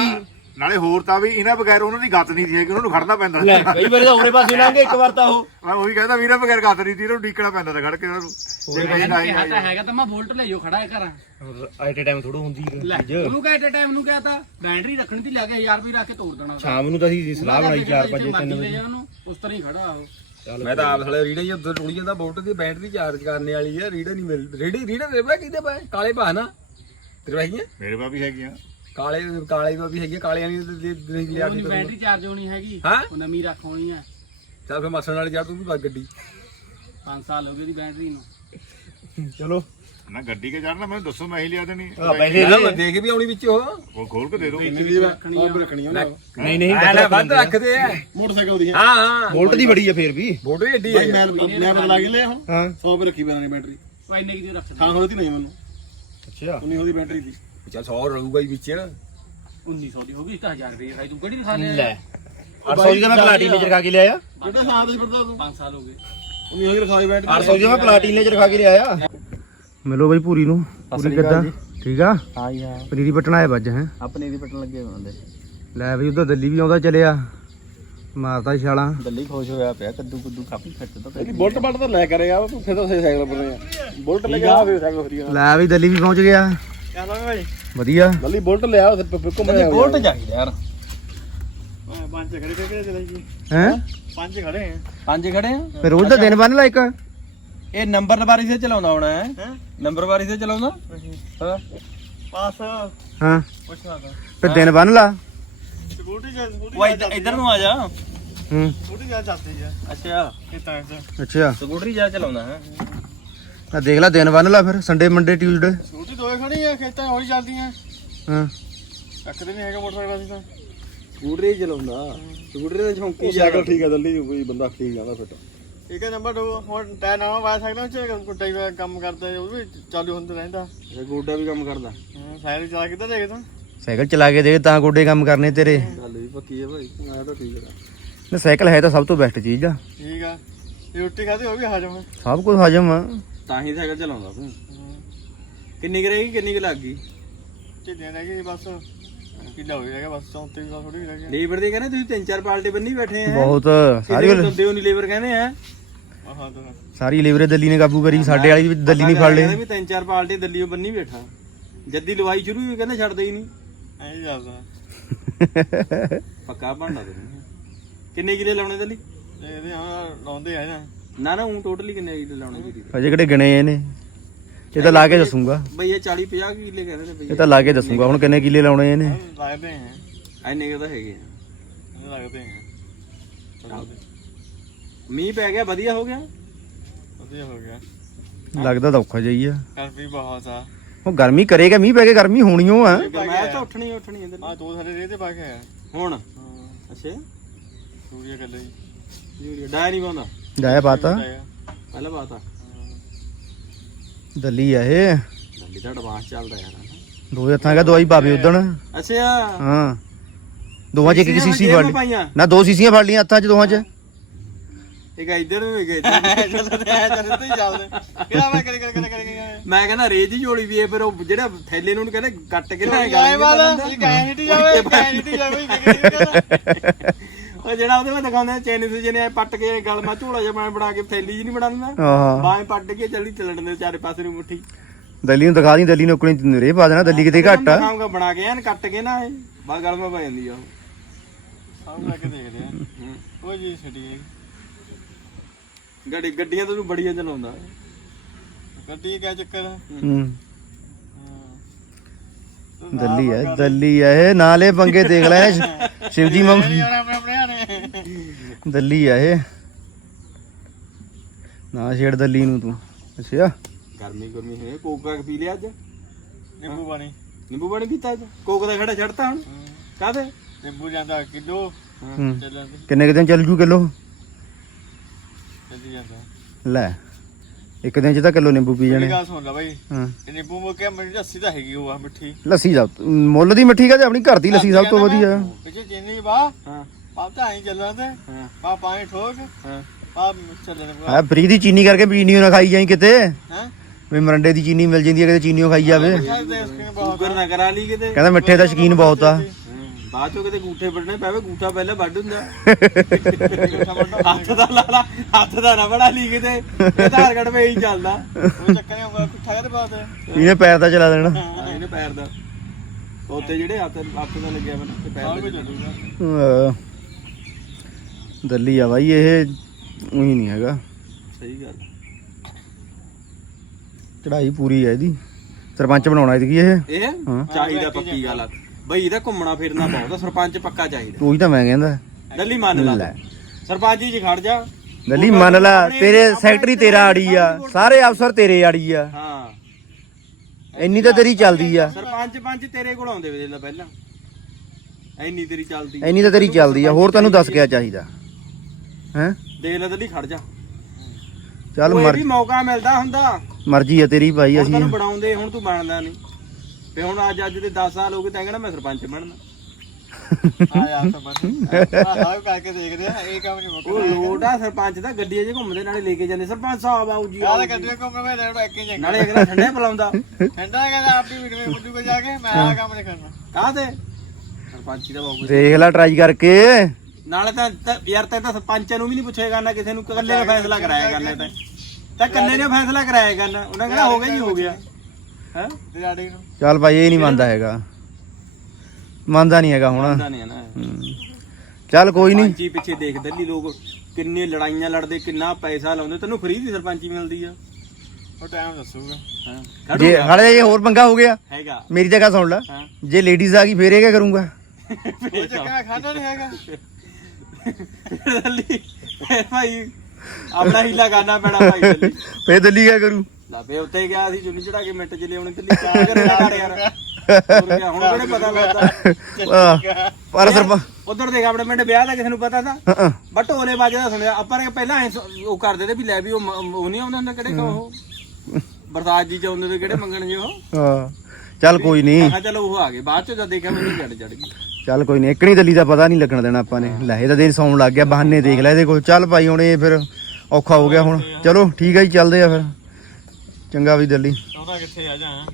ਨਾਲੇ ਹੋਰ ਤਾਂ ਵੀ ਇਹਨਾਂ ਬਗੈਰ ਉਹਨਾਂ ਦੀ ਗੱਤ ਨਹੀਂ ਸੀ ਕਿ ਉਹਨਾਂ ਨੂੰ ਖੜਨਾ ਪੈਂਦਾ ਲੈ ਕਈ ਵਾਰੀ ਤਾਂ ਉਹਨੇ ਪਾਸੇ ਲੰਘੇ ਇੱਕ ਵਾਰ ਤਾਂ ਉਹ। ਮੈਂ ਉਹੀ ਕਹਿੰਦਾ ਵੀਰਾਂ ਬਗੈਰ ਗੱਤ ਨਹੀਂ ਸੀ ਇਹਨਾਂ ਨੂੰ ਡੀਕਣਾ ਪੈਂਦਾ ਤਾਂ ਖੜ ਕੇ ਉਹਨਾਂ ਨੂੰ। ਜੇ ਕਹੀਂ ਨਾ ਕਿਹਾ ਤਾਂ ਹੈਗਾ ਤਾਂ ਮੈਂ ਵੋਲਟ ਲੈ ਜਾਓ ਖੜਾ ਹੈ ਘਰਾਂ। ਐਟ ਟਾਈਮ ਥੋੜਾ ਹੁੰਦੀ ਲੈ ਚੀਜ਼ ਉਹਨੂੰ ਕਹਿੰਦੇ ਟਾਈਮ ਨੂੰ ਕਿਹਾ ਤਾਂ ਬੈਟਰੀ ਰੱਖਣ ਦੀ ਲੱਗੇ 1000 ਰੁਪਏ ਰੱਖ ਕੇ ਤੋੜ ਦੇਣਾ ਸ਼ਾਮ ਨੂੰ ਤਾਂ ਅਸੀਂ ਸਲਾਹ ਬਣਾਈ 4 ਵਜੇ 3 ਲੈ ਵਜੇ। ਜਾ ਉਹਨੂੰ ਉਸ ਤਰ੍ਹਾਂ ਹੀ ਖੜਾ ਉਹ। ਮੈਂ ਤਾਂ ਆਪ ਸਾਲੇ ਰੀੜਾ ਹੀ ਉੱਧਰ ਟੁੜੀ ਜਾਂਦਾ ਬੋਟ ਦੀ ਬੈਟਰੀ ਚਾਰਜ ਕਰਨ ਵਾਲੀ ਆ ਰੀੜਾ ਨਹੀਂ ਮਿਲ ਰੀੜੀ ਰੀੜਾ ਦੇ ਪਾ ਕਿਤੇ ਪਏ? ਕਾਲੇ ਪਾ ਨਾ। ਤੇਰੇ ਭਾਈ ਹੈ ਮੇਰੇ ਪਾ ਵੀ ਹੈਗੀਆਂ। ਕਾਲੇ ਕਾਲੇ ਵੀ ਹੈਗੇ ਕਾਲਿਆਂ ਦੀ ਤੇ ਨਹੀਂ ਲਿਆ ਉਹਦੀ ਕੇ ਬੈਟਰੀ ਚਾਰਜ ਹੋਣੀ ਹੈਗੀ ਹਾਂ? ਉਹ ਨਵੀਂ ਰੱਖ ਹੋਣੀ ਹੈ ਚੱਲ ਫੇ ਮਸਣ ਵਾਲੀ ਜਾ ਤੂੰ ਵੀ ਬੱਗ ਗੱਡੀ। 5 ਸਾਲ ਹੋ ਗਏ ਦੀ ਬੈਟਰੀ ਨੂੰ। ਚਲੋ। ਨਾ ਗੱਡੀ ਕੇ ਚੜਨਾ ਮੈਨੂੰ ਦੱਸੋ ਮੈਂ ਹੀ ਲਿਆ ਦੇਣੀ। ਆ ਪੈਸੇ ਨਾ ਲੈ। ਮੈਂ ਦੇਖ ਵੀ ਆਉਣੀ ਵਿੱਚ ਉਹ। ਉਹ ਖੋਲ ਕੇ ਦੇ ਦਿਓ ਰੱਖਣੀ ਆ। ਨਹੀਂ ਨਹੀਂ ਐ ਲੈ ਵੱਧ ਰੱਖਦੇ ਆ। ਮੋਟਰਸਾਈਕਲ ਦੀ ਹਾਂ ਹਾਂ। ਵੋਲਟ ਦੀ ਬੜੀ ਆ ਫੇਰ ਵੀ। ਬੋਟ ਵੀ ਏਡੀ ਹੈ ਮੈਂ ਮੈਂ ਬਦਲਾ ਕੇ ਲਿਆ ਹੁਣ। ਹਾਂ। 100 ਰੁਪਏ ਰੱਖੀ ਬਣਾ ਬੈਟਰੀ ਉਹ ਇੰਨੇ ਕਿਤੇ ਰੱਖ ਥਾਂ ਹੋਈ ਨਹੀਂ ਮੈਨੂੰ। ਅੱਛਾ। 19 ਹੋਈ ਬੈਟਰੀ ਦੀ। ਚੱਲ 100 ਰਹੂਗਾ ਹੀ ਵਿੱਚ 1900 ਦੀ ਹੋ ਗਈ ਤਾਂ 1000 ਰੁਪਏ ਖਾਈ ਤੂੰ। ਕਿਹੜੀ ਦਿਖਾ ਲਿਆ? ਲੈ 800 ਦੀ ਤਾਂ ਮੈਂ ਪਲਾਟੀਨ ਚ ਰਖਾ ਕੇ ਲਿਆਇਆ। ਕਿਹੜੇ ਸਾਹ ਤੇ ਫਿਰਦਾ ਤੂੰ? 5 ਸਾਲ ਹੋ ਗਏ। 19 ਹੋਈ ਰਖਾਈ ਬੈਟਰੀ 800 ਦੀ ਮੈਂ ਪਲਾਟੀਨ ਚ ਰਖਾ ਕੇ ਲਿਆਇਆ। ਮਿਲੋ ਬਈ ਪੂਰੀ ਨੂੰ। ਪੂਰੀ ਕਿੱਦਾਂ ਠੀਕ ਆ? ਹਾਂ ਜੀ ਹਾਂ। ਪਨੀਰੀ ਪਟਣ ਆਏ ਵੱਜ ਹੈ? ਆਪਣੇ ਦੀ ਪਟਣ ਲੱਗੇ ਹੁੰਦੇ। ਲੈ ਬਈ ਉਧਰ ਦਿੱਲੀ ਵੀ ਆਉਂਦਾ ਚਲਿਆ। ਮਾਰਦਾ ਛਾਲਾਂ। ਗੱਲੀ ਖੁਸ਼ ਹੋਇਆ ਪਿਆ ਕੱਦੂ ਕੁੱਦੂ ਕਾਫੀ ਖਰਚ ਤਾਂ ਪੈ ਬੁਲਟ ਬੱਟ ਤਾਂ ਲੈ ਕਰੇਗਾ ਤੂੰ ਫਿਰ ਤਾਂ ਸਹੀ ਸਾਈਕਲ ਰਿਹਾ ਬੁਲਟ ਲੈ ਕੇ ਆ ਫਿਰ ਸਾਈਕਲ ਫਰੀ ਲੈ ਬਈ ਦਿੱਲੀ ਵੀ ਪਹੁੰਚ ਗਿਆ। ਕਹਿੰਦਾ ਭਾਈ? ਵਧੀਆ। ਲੱਲੀ ਬੁਲਟ ਲਿਆ ਫਿਰ ਘੁੰਮ ਰਿਹਾ ਬੋਲਟ ਚਾਹੀਦਾ ਯਾਰ। ਪੰਜ ਖੜੇ ਤੇ ਕਿਹੜੇ ਚਲੇ ਜੀ? ਹੈ? ਪੰਜ ਖੜੇ ਆ। ਪੰਜ ਖੜੇ ਆ? ਫਿਰ ਰੋਜ਼ ਦਾ ਦਿਨ ਬੰਨ ਲਾ ਇੱਕ। ਇਹ ਨੰਬਰ ਵਾਰੀ ਸੇ ਚਲਾਉਂਦਾ ਹੋਣਾ ਹੈ? ਨੰਬਰ ਵਾਰੀ ਸੇ ਚਲਾਉਂਦਾ? ਹਾਂ। ਪਾਸ ਹਾਂ। ਪੁੱਛਣਾ ਤਾਂ। ਫਿਰ ਦਿਨ ਬੰਨ ਲਾ। ਸਕੂਟੀ ਜਾਂ ਸਕੂਟੀ ਉਹ ਇੱਧਰ ਇੱਧਰ ਨੂੰ ਆ ਜਾ। ਹੂੰ। ਸਕੂਟੀ ਜਾਂ ਚੱਲਦੀ ਆ। ਅੱਛਾ। ਕਿਤਾ ਚ। ਅੱਛਾ। ਸਕੂਟਰੀ ਜਾ ਚਲਾਉਂਦਾ ਹੈ। ਆ ਦੇਖ ਲੈ ਦਿਨ ਬੰਨ ਲਾ ਫਿਰ ਸੰਡੇ ਮੰਡੇ ਟਿਊਜ਼ਡੇ ਸਕੂਟੀ ਦੋਏ ਖੜੀ ਆ ਖੇਤਾਂ ਹੌਲੀ ਚੱਲਦੀਆਂ। ਹਾਂ। ਟੱਕਦੇ ਨਹੀਂ ਹੈਗਾ ਮੋਟਰਸਾਈਕਲ ਅਸੀਂ ਤਾਂ। ਸਕੂਟਰੀ ਚਲਾਉਂਦਾ। ਸਕੂਟਰੀ ਤੇ ਝੌਂਕੀ ਸਾਈਕਲ ਠੀਕ ਆ ਦਿੱਲੀ ਕੋਈ ਬੰਦਾ ਠੀਕ ਜਾਂਦਾ ਫਿੱਟ ਠੀਕ ਹੈ ਨੰਬਰ 2 ਹੁਣ ਟਾਇਰ ਨਵਾਂ ਵਾਇਆ ਸਾਈਕਲ ਚ ਕੁੱਟਾਈ ਦਾ ਕੰਮ ਕਰਦਾ ਉਹ ਵੀ ਚਾਲੂ ਹੁੰਦਾ ਰਹਿੰਦਾ। ਗੋਡਾ ਵੀ ਕੰਮ ਕਰਦਾ। ਹਾਂ ਸਾਈਕਲ ਚਲਾ ਕੇ ਤਾਂ ਦੇਖ ਤੂੰ। ਸਾਈਕਲ ਚਲਾ ਕੇ ਦੇ ਤਾਂ ਗੋਡੇ ਕੰਮ ਕਰਨੇ ਤੇਰੇ। ਗੱਲ ਵੀ ਪੱਕੀ ਹੈ ਭਾਈ ਮੈਂ ਤਾਂ ਠੀਕ ਹੈ ਨਾ ਸਾਈਕਲ ਹੈ ਤਾਂ ਸਭ ਤੋਂ ਬੈਸਟ ਚੀਜ਼ ਆ। ਠੀਕ ਆ। ਇਹ ਰੋਟੀ ਖਾਦੀ ਹੋ ਵੀ ਹਜਮ। ਸਭ ਕੁਝ ਹਜਮ ਆ। ਤਾਂ ਹੀ ਸਾਈਕਲ ਚਲਾਉਂਦਾ ਤੂੰ। ਕਿੰਨੀ ਕੁ ਰਹੇਗੀ ਕਿੰਨੀ ਕੁ ਲੱਗ ਗਈ ਢਿੱਲੀਆਂ ਰਹਿ ਗਈ ਬਸ। ਕਿੱਲਾ ਹੋ ਜਾਏਗਾ ਬਸ ਚੌਂਤੇ ਵੀ ਬਸ ਥੋੜੀ ਰਹਿ ਗਿਆ ਲੇਬਰ ਦੇ ਕਹਿੰਦੇ ਤੁਸੀਂ ਤਿੰਨ ਚਾਰ ਪਾਲਟੇ ਬੰਨੀ ਬੈਠੇ ਆ। ਬਹੁਤ ਸਾਰੀ ਸਾਰੀ ਦੰਦੇ ਉਹ ਨਹੀਂ ਲੇਬਰ ਕਹਿੰਦੇ ਆ। ਆਹਾਂ ਤਾਂ। ਸਾਰੀ ਲਿਵਰੇ ਦਿੱਲੀ ਨੇ ਕਾਬੂ ਕਰੀ ਸਾਡੇ ਵਾਲੀ ਵੀ ਦਿੱਲੀ ਨਹੀਂ ਫੜ ਕਹਿੰਦੇ ਲਏ ਵੀ ਤਿੰਨ ਚਾਰ ਪਾਲਟੇ ਦਿੱਲੀੋਂ ਬੰਨੀ ਬੈਠਾ। ਜੱਦੀ ਲਵਾਈ ਸ਼ੁਰੂ ਹੋਈ ਕਹਿੰਦੇ ਛੱਡਦੇ ਹੀ ਨਹੀਂ। ਐਂ ਹੀ ਚੱਲਦਾ। (laughs) ਪੱਕਾ ਭਾਂਡਾ ਦੇ ਕਿੰਨੇ ਕਿਲੇ ਲਾਉਣੇ ਦਿੱਲੀ? ਇਹ ਇਹਦੇ ਹਾਂ ਲਾਉਂਦੇ ਆ ਨਾ। ਨਾ ਨਾ ਉਹ ਟੋਟਲੀ ਕਿੰਨੇ ਕਿਲੇ ਲਾਉਣੇ ਜੀ ਅਜੇ ਕਿਹੜੇ ਗਣੇ ਇਹਨੇ? ਇਹ ਤਾਂ ਲਾ ਕੇ ਦੱਸੂਗਾ। ਬਈ ਇਹ 40 50 ਕਿਲੇ ਕਹਿੰਦੇ ਨੇ ਇਹ ਬਈ ਤਾਂ ਲਾ ਕੇ ਦੱਸੂਗਾ। ਹੁਣ ਕਿੰਨੇ ਕਿੱਲੇ ਲਾਉਣੇ ਇਹਨੇ? ਲੱਗਦੇ ਆ। ਐਨੇ ਕੁ ਤਾਂ ਹੈਗੇ ਆ। ਇਹ ਲੱਗਦੇ ਆ। ਮੀਂਹ ਪੈ ਗਿਆ ਵਧੀਆ ਹੋ ਗਿਆ? ਵਧੀਆ ਹੋ ਗਿਆ। ਲੱਗਦਾ ਤਾਂ ਔਖਾ ਜਾਈ ਆ। ਗਰਮੀ ਬਹੁਤ ਆ। ਉਹ ਗਰਮੀ ਕਰੇਗਾ ਮੀਂਹ ਪੈ ਕੇ ਗਰਮੀ ਹੋਣੀ ਓ ਆ ਮੈਂ ਤਾਂ ਉੱਠਣੀ ਹੀ ਉੱਠਣੀ ਇਹਦੇ ਆ ਦੋ ਸਾਰੇ ਰੇਹ ਤੇ ਪਾ ਕੇ ਆਇਆ। ਹੁਣ ਹਾਂ। ਅੱਛਾ। ਸੂਰੀਆ ਕੱਲੇ ਹੀ। ਯੂਰੀਆ ਡਾਇਆ ਨਹੀਂ ਪਾਉਂਦਾ। ਜਾਇਆ ਪਾਤਾ ਪਹਿਲਾਂ ਬਾਤ ਆ ਦਿੱਲੀ ਆ ਇਹ ਦਿੱਲੀ ਦਾ ਐਡਵਾਂਸ ਚੱਲਦਾ ਯਾਰ ਦੋ ਹੱਥਾਂ ਦਾ ਦਵਾਈ ਪਾਵੇ ਉਦਣ ਅੱਛਾ ਹਾਂ ਦੋਵਾਂ ਚ ਇੱਕ ਇੱਕ ਸੀਸੀ ਫੜ ਲਈ ਨਾ ਦੋ ਸੀਸੀਆਂ ਫੜ ਲੀਆਂ ਹੱਥਾਂ ਚ ਦੋਹਾਂ ਚ ਇੱਕ ਇੱਧਰ ਨੂੰ ਇੱਕ ਇੱਧਰ ਨੂੰ। ਮੈਂ ਕਹਿੰਦਾ ਰੇਤ ਦੀ ਝੋਲੀ ਵੀ ਇਹ ਫਿਰ ਉਹ ਜਿਹੜਾ ਥੈਲੇ ਨੂੰ ਕਹਿੰਦੇ ਕੱਟ ਕੇ ਨਾ ਗਾਏ ਵਾਲਾ ਨਹੀਂ ਜਾਵੇ ਗਾਏ ਨਹੀਂ ਜਾਵੇ ਉਹ ਜਿਹੜਾ ਉਹਦੇ ਵਿੱਚ ਦਿਖਾਉਂਦੇ ਆ ਚੈਨਿਸ ਜਿਹਨੇ ਪੱਟ ਕੇ ਗਲ ਮਾ ਝੋਲਾ ਜਿਹਾ ਮੈਂ ਬਣਾ ਕੇ ਥੈਲੀ ਜੀ ਨਹੀਂ ਬਣਾ ਦਿੰਦਾ। ਹਾਂ ਬਾਹਾਂ ਪੱਟ ਕੇ ਚੱਲੀ ਚੱਲਣ ਦੇ ਚਾਰੇ ਪਾਸੇ ਨੂੰ ਮੁੱਠੀ। ਦਿੱਲੀ ਨੂੰ ਦਿਖਾ ਦੀ ਦਿੱਲੀ ਨੂੰ ਉਕਣੀ ਰੇ ਪਾ ਦੇਣਾ ਦਿੱਲੀ ਕਿਤੇ ਘੱਟ ਆ। ਬਣਾ ਕੇ ਐਨ ਕੱਟ ਕੇ ਨਾ ਇਹ ਬਾ ਗਲ ਮਾ ਪੈ ਜਾਂਦੀ ਆ ਉਹ। ਸਭ ਲੈ ਕੇ ਦੇਖਦੇ ਆ। ਉਹ ਜੀ ਛੱਡੀ ਹੈ। ਗੱਡੀ ਗੱਡੀਆਂ ਤਾਂ ਤੂੰ ਬੜੀਆਂ ਚਲਾਉਂਦਾ। ਗੱਡੀ ਕਿਆ ਚੱਕਰ? ਹੂੰ। ਦਿੱਲੀ ਹੈ ਦਿੱਲੀ ਹੈ ਇਹ ਨਾਲੇ ਪੰਗੇ ਦੇਖ ਲੈ ਸ਼ਿਵਜੀ ਮੰਮ ਦਿੱਲੀ ਆ ਇਹ। ਨਾ ਛੇੜ ਦਿੱਲੀ ਨੂੰ ਤੂੰ ਅੱਛਾ। ਗਰਮੀ ਗਰਮੀ ਹੈ ਕੋਕਾ ਪੀ ਲਿਆ ਅੱਜ? ਨਿੰਬੂ ਪਾਣੀ। ਨਿੰਬੂ ਪਾਣੀ ਪੀਤਾ ਅੱਜ? ਕੋਕ ਦਾ ਖੜਾ ਛੱਡਤਾ ਹੁਣ? ਕਾਹਦੇ? ਨਿੰਬੂ ਜਾਂਦਾ ਕਿਲੋ। ਹੂੰ। ਕਿੰਨੇ ਕੁ ਦਿਨ ਚੱਲ ਜੂ ਕਿਲੋ? ਚੱਲੀ ਜਾਂਦਾ। ਲੈ। ਇੱਕ ਦਿਨ ਚ ਤਾਂ ਕਿਲੋ ਨਿੰਬੂ ਪੀ ਮੇਰੀ ਜਾਣੇ ਗੱਲ ਸੁਣ ਲੈ ਬਾਈ। ਹਾਂ। ਇਹ ਨਿੰਬੂ ਮੁੱਕਿਆ ਮੇਰੀ ਲੱਸੀ ਤਾਂ ਹੈਗੀ ਉਹ ਆ ਮਿੱਠੀ। ਲੱਸੀ ਸਭ ਤੋਂ- ਮੁੱਲ ਦੀ ਮਿੱਠੀ ਕਹਦੇ ਆਪਣੀ ਘਰ ਦੀ ਲੱਸੀ ਸਭ ਤੋਂ ਵਧੀਆ। ਪਿੱਛੇ ਚੀਨੀ ਬਾ ਹਾਂ। ਪਾਪ ਤਾਂ ਐਂ ਚੱਲਣ ਤੇ। ਹਾਂ। ਪਾ ਪਾਣੀ ਠੋਕ। ਹਾਂ। ਪਾ ਚੱਲਣ ਆ ਫਰੀ ਦੀ ਚੀਨੀ ਕਰਕੇ ਪੀਣੀ ਨਾ ਖਾਈ ਜਾਈ ਕਿਤੇ। ਹੈ? ਵੀ ਮਰੰਡੇ ਦੀ ਚੀਨੀ ਮਿਲ ਜਾਂਦੀ ਹੈ ਕਿਤੇ ਚੀਨੀਓ ਖਾਈ ਜਾਵੇ। ਸਾਡੇ ਸਕੀਨ ਬਹੁਤ ਸ਼ੂਗਰ ਨਾ ਕਰਾ ਲਈ ਕਿਤੇ। ਕਹਿੰਦਾ ਮਿੱਠੇ ਦਾ ਸ਼ਕੀਨ ਬਹੁਤ ਆ। ਬਾਅਦ ਚੋਂ ਕਿਤੇ ਗੂਠੇ ਵੱਢਣੇ ਪਵੇ ਗੂਠਾ ਪਹਿਲਾਂ ਵੱਢ ਹੁੰਦਾ। ਹੱਥ ਦਾ ਲਾ ਲਾ ਹੱਥ ਦਾ ਨਾ ਬੜਾ ਲਈ ਕਿਤੇ। ਇਹ ਆਧਾਰ ਕਾਰਡ ਵੇ ਹੀ ਚੱਲਦਾ। ਉਹ ਚੱਕਰ ਨਹੀਂ ਹੋਗਾ ਕੁੱਠਾ ਕਰਦੇ ਬਾਤ ਇਹਨੇ ਪੈਰ ਦਾ ਚਲਾ ਦੇਣਾ। ਹਾਂ, ਇਹਨੇ ਪੈਰ ਦਾ। ਉੱਤੇ ਜਿਹੜੇ ਹੱਥ ਹੱਥ ਦਾ ਲੱਗਿਆ ਬਣਾ ਤੇ ਪੈਰ ਆਹ ਦਾ ਵੀ ਚੱਲੂਗਾ ਅਹ ਦਿੱਲੀ ਆ ਬਾਈ ਇਹ ਉਹੀ ਨਹੀਂ ਹੈਗਾ। ਸਹੀ ਗੱਲ। ਚੜਾਈ ਪੂਰੀ ਹੈ ਇਹਦੀ। ਸਰਪੰਚ ਬਣਾਉਣਾ ਇਹਦੀ ਇਹ? ਚਾਹੀਦਾ ਪੱਕੀ ਗੱਲ ਆ। ਬਈ ਇਹਦਾ ਘੁੰਮਣਾ ਫਿਰਨਾ ਬਹੁਤ ਆ, ਸਰਪੰਚ ਪੱਕਾ ਚਾਹੀਦਾ। ਉਹੀ ਤਾਂ ਮੈਂ ਕਹਿੰਦਾ। ਦਿੱਲੀ ਮੰਨ ਲਾ। ਲੈ। ਸਰਪੰਚ ਜੀ ਖੜ ਜਾ। ਦਿੱਲੀ ਮੰਨ ਲਾ ਤੇਰੇ ਸੈਕਟਰੀ ਤੇਰਾ ਆੜੀ ਆ ਸਾਰੇ ਅਫਸਰ ਤੇਰੇ ਆੜੀ ਆ। ਹਾਂ। ਇੰਨੀ ਤਾਂ ਤੇਰੀ ਚੱਲਦੀ ਆ। ਸਰਪੰਚ ਪੰਚ ਤੇਰੇ ਕੋਲ ਆਉਂਦੇ ਵੇ ਪਹਿਲਾਂ। ਐਨੀ ਤੇਰੀ ਚੱਲਦੀ ਇੰਨੀ ਤਾਂ ਤੇਰੀ ਚੱਲਦੀ ਆ ਹੋਰ ਤੈਨੂੰ ਦੱਸ ਕਿਆ ਚਾਹੀਦਾ? ਹੈ? ਦੇਖ ਲੈ ਦਿੱਲੀ ਖੜ ਜਾ। ਚੱਲ ਉਹ ਇਹ ਮਰ ਵੀ ਮੌਕਾ ਮਿਲਦਾ ਹੁੰਦਾ। ਮਰਜ਼ੀ ਆ ਤੇਰੀ ਭਾਈ ਹੁਣ ਅਸੀਂ ਤੈਨੂੰ ਬਣਾਉਂਦੇ ਹੁਣ ਤੂੰ ਬਣਦਾ ਨਹੀਂ। ਤੇ ਹੁਣ ਅੱਜ ਅੱਜ ਦੇ 10 ਸਾਲ ਹੋ ਗਏ ਤੈਂ ਕਹਿਣਾ ਮੈਂ ਸਰਪੰਚ ਬਣਨਾ। ਆਹ ਕਰਕੇ ਦੇਖਦੇ ਆ ਇਹ ਕੰਮ ਨਹੀਂ ਉਹ ਮੁੱਕਦਾ ਲੋਟ ਆ ਸਰਪੰਚ ਦਾ ਗੱਡੀਆਂ 'ਚ ਘੁੰਮਦੇ ਨਾਲੇ ਲੈ ਕੇ ਜਾਂਦੇ। ਸਰਪੰਚ ਸਾਹਿਬ ਆਓ ਜੀ ਆਓ ਯਾਰ ਜੀ। ਗੱਡੀਆਂ ਕੋਲ ਮੈਂ ਰੇੜ ਇੱਕ ਹੀ ਚੰਗਾ ਨਾਲੇ ਅਗਲਾ ਠੰਡੇ ਪਲਾਉਂਦਾ ਠੰਡਾ ਕਹਿੰਦਾ ਆਪੀ ਵੀਡੀਓ ਮੁੱਦੂ ਕੋ ਜਾ ਕੇ ਮੈਂ ਆ ਕੰਮ ਨਹੀਂ ਕਰਨਾ। ਕਾਹਦੇ? ਸਰਪੰਚੀ ਦਾ ਬਾਬੂ ਦੇਖ ਲੈ ਟਰਾਈ ਕਰਕੇ। ਨਾਲੇ ਤਾਂ ਯਾਰ ਤੈਂ ਤਾਂ ਸਰਪੰਚ ਨੂੰ ਵੀ ਨਹੀਂ ਪੁੱਛੇਗਾ ਨਾ ਕਿਸੇ ਨੂੰ ਇਕੱਲੇ ਨੇ ਫੈਸਲਾ ਕਰਾਇਆ ਕਰਨਾ ਤਾਂ। ਤਾਂ ਇਕੱਲੇ ਨੇ ਫੈਸਲਾ ਕਰਾਇਆ ਕਰਨਾ ਉਹਨਾਂ ਕਹਿੰਦਾ ਹੋ ਗਿਆ ਜੀ ਹੋ ਗਿਆ। ਹੈ? ਤੇ ਡਾੜੀ ਨੂੰ। ਚੱਲ ਭਾਈ ਇਹ ਨਹੀਂ ਮੰਨਦਾ ਹੈਗਾ। ਮੰਨਦਾ ਨਹੀਂ ਹੈਗਾ ਹੁਣ। ਹੁੰਦਾ ਨਹੀਂ ਨਾ। ਹੂੰ। ਚੱਲ ਕੋਈ ਨਹੀਂ। ਸਰਪੰਚੀ ਪਿੱਛੇ ਦੇਖਦੇ ਨਹੀਂ ਲੋਕ ਕਿੰਨੇ ਲੜਾਈਆਂ ਲੜਦੇ ਕਿੰਨਾ ਪੈਸਾ ਲਾਉਂਦੇ। ਤੈਨੂੰ ਫ੍ਰੀ ਦੀ ਸਰਪੰਚੀ ਮਿਲਦੀ ਆ। ਉਹ ਟਾਈਮ ਦੱਸੂਗਾ। ਹਾਂ। ਜੇ ਹਲੇ ਜੇ ਹੋਰ ਪੰਗਾ ਹੋ ਗਿਆ। ਹੈਗਾ। ਮੇਰੀ ਜਗ੍ਹਾ ਸੁਣ ਲੈ। ਹਾਂ। ਜੇ ਲੇਡੀਜ਼ ਆ ਗਈ ਫੇਰ ਇਹ ਕਿਆ ਕਰੂੰਗਾ? ਉਹ ਚੱਕਰ ਖਾਣਾ ਨਹੀਂ ਹੈਗਾ। ਦਿੱਲੀ। ਇਹ ਭਾਈ ਆਪਣਾ ਹੀਲਾ ਕਰਨਾ ਪੈਣਾ ਭਾਈ ਦਿੱਲੀ। ਫੇਰ ਦਿੱਲੀ ਕਿਆ ਕਰੂ? ਲਾਬੇ ਉੱਤੇ ਗਿਆ ਸੀ ਚੁੰਨੀ ਚੜਾ ਕੇ ਮਿੰਟ ਚ ਲਿਆਉਣੇ ਦਿੱਲੀ। ਚਾਹ ਕਰ ਯਾਰ। ਹੋਰ ਕਿਆ, ਹੁਣ ਕਿਹੜੇ ਪਤਾ ਲੱਗਦਾ? ਆਹ, ਪਰ ਸਰਪੰਚ ਉਧਰ ਦੇਖ ਆਪਣੇ ਪਿੰਡ ਵਿਆਹ ਦਾ ਕਿਸੇ ਨੂੰ ਪਤਾ ਤਾਂ। ਬਟ ਓਲੇ ਬਾਜੇ ਦਾ ਸੁਣਿਆ ਆਪਾਂ ਨੇ ਪਹਿਲਾਂ ਐਂ ਸ- ਉਹ ਕਰਦੇ ਤੇ ਵੀ ਲੈ ਵੀ ਉਹ ਮ- ਉਹ ਨਹੀਂ ਆਉਂਦੇ ਹੁੰਦੇ ਕਿਹੜੇ ਕੋ ਉਹ। ਬਰਸਾਤ ਜੀ ਚ ਆਉਂਦੇ ਤੇ ਕਿਹੜੇ ਮੰਗਣ ਜੀ ਉਹ। ਹਾਂ। ਚੱਲ ਕੋਈ ਨਹੀਂ। ਕਿਹਾ ਚਲੋ ਉਹ ਆ ਗਏ ਬਾਅਦ ਚ ਜਦ ਦੇਖਿਆ ਮੈਨੂੰ ਜੜ ਜੜ ਗਈ। ਚੱਲ ਕੋਈ ਨਹੀਂ ਇਕਣੀ ਦਲੀ ਦਾ ਪਤਾ ਨਹੀਂ ਲੱਗਣ ਦੇਣਾ ਆਪਾਂ ਨੇ। ਲੈ ਇਹ ਤਾਂ ਦਿਨ ਸੌਣ ਲੱਗ ਗਿਆ ਬਹਾਨੇ ਦੇਖ ਲੈ ਇਹਦੇ ਕੋਲ। ਚੱਲ ਭਾਈ ਹੁਣ ਇਹ ਫਿਰ ਔਖਾ ਹੋ ਗਿਆ ਹੁਣ। ਚਲੋ ਠੀਕ ਹੈ ਜੀ ਚੱਲਦੇ ਆ ਫਿਰ। ਚੰਗਾ ਵੀ ਦਿੱਲੀ। ਚਾਹੁੰਦਾ ਕਿੱਥੇ ਆ ਜਾ।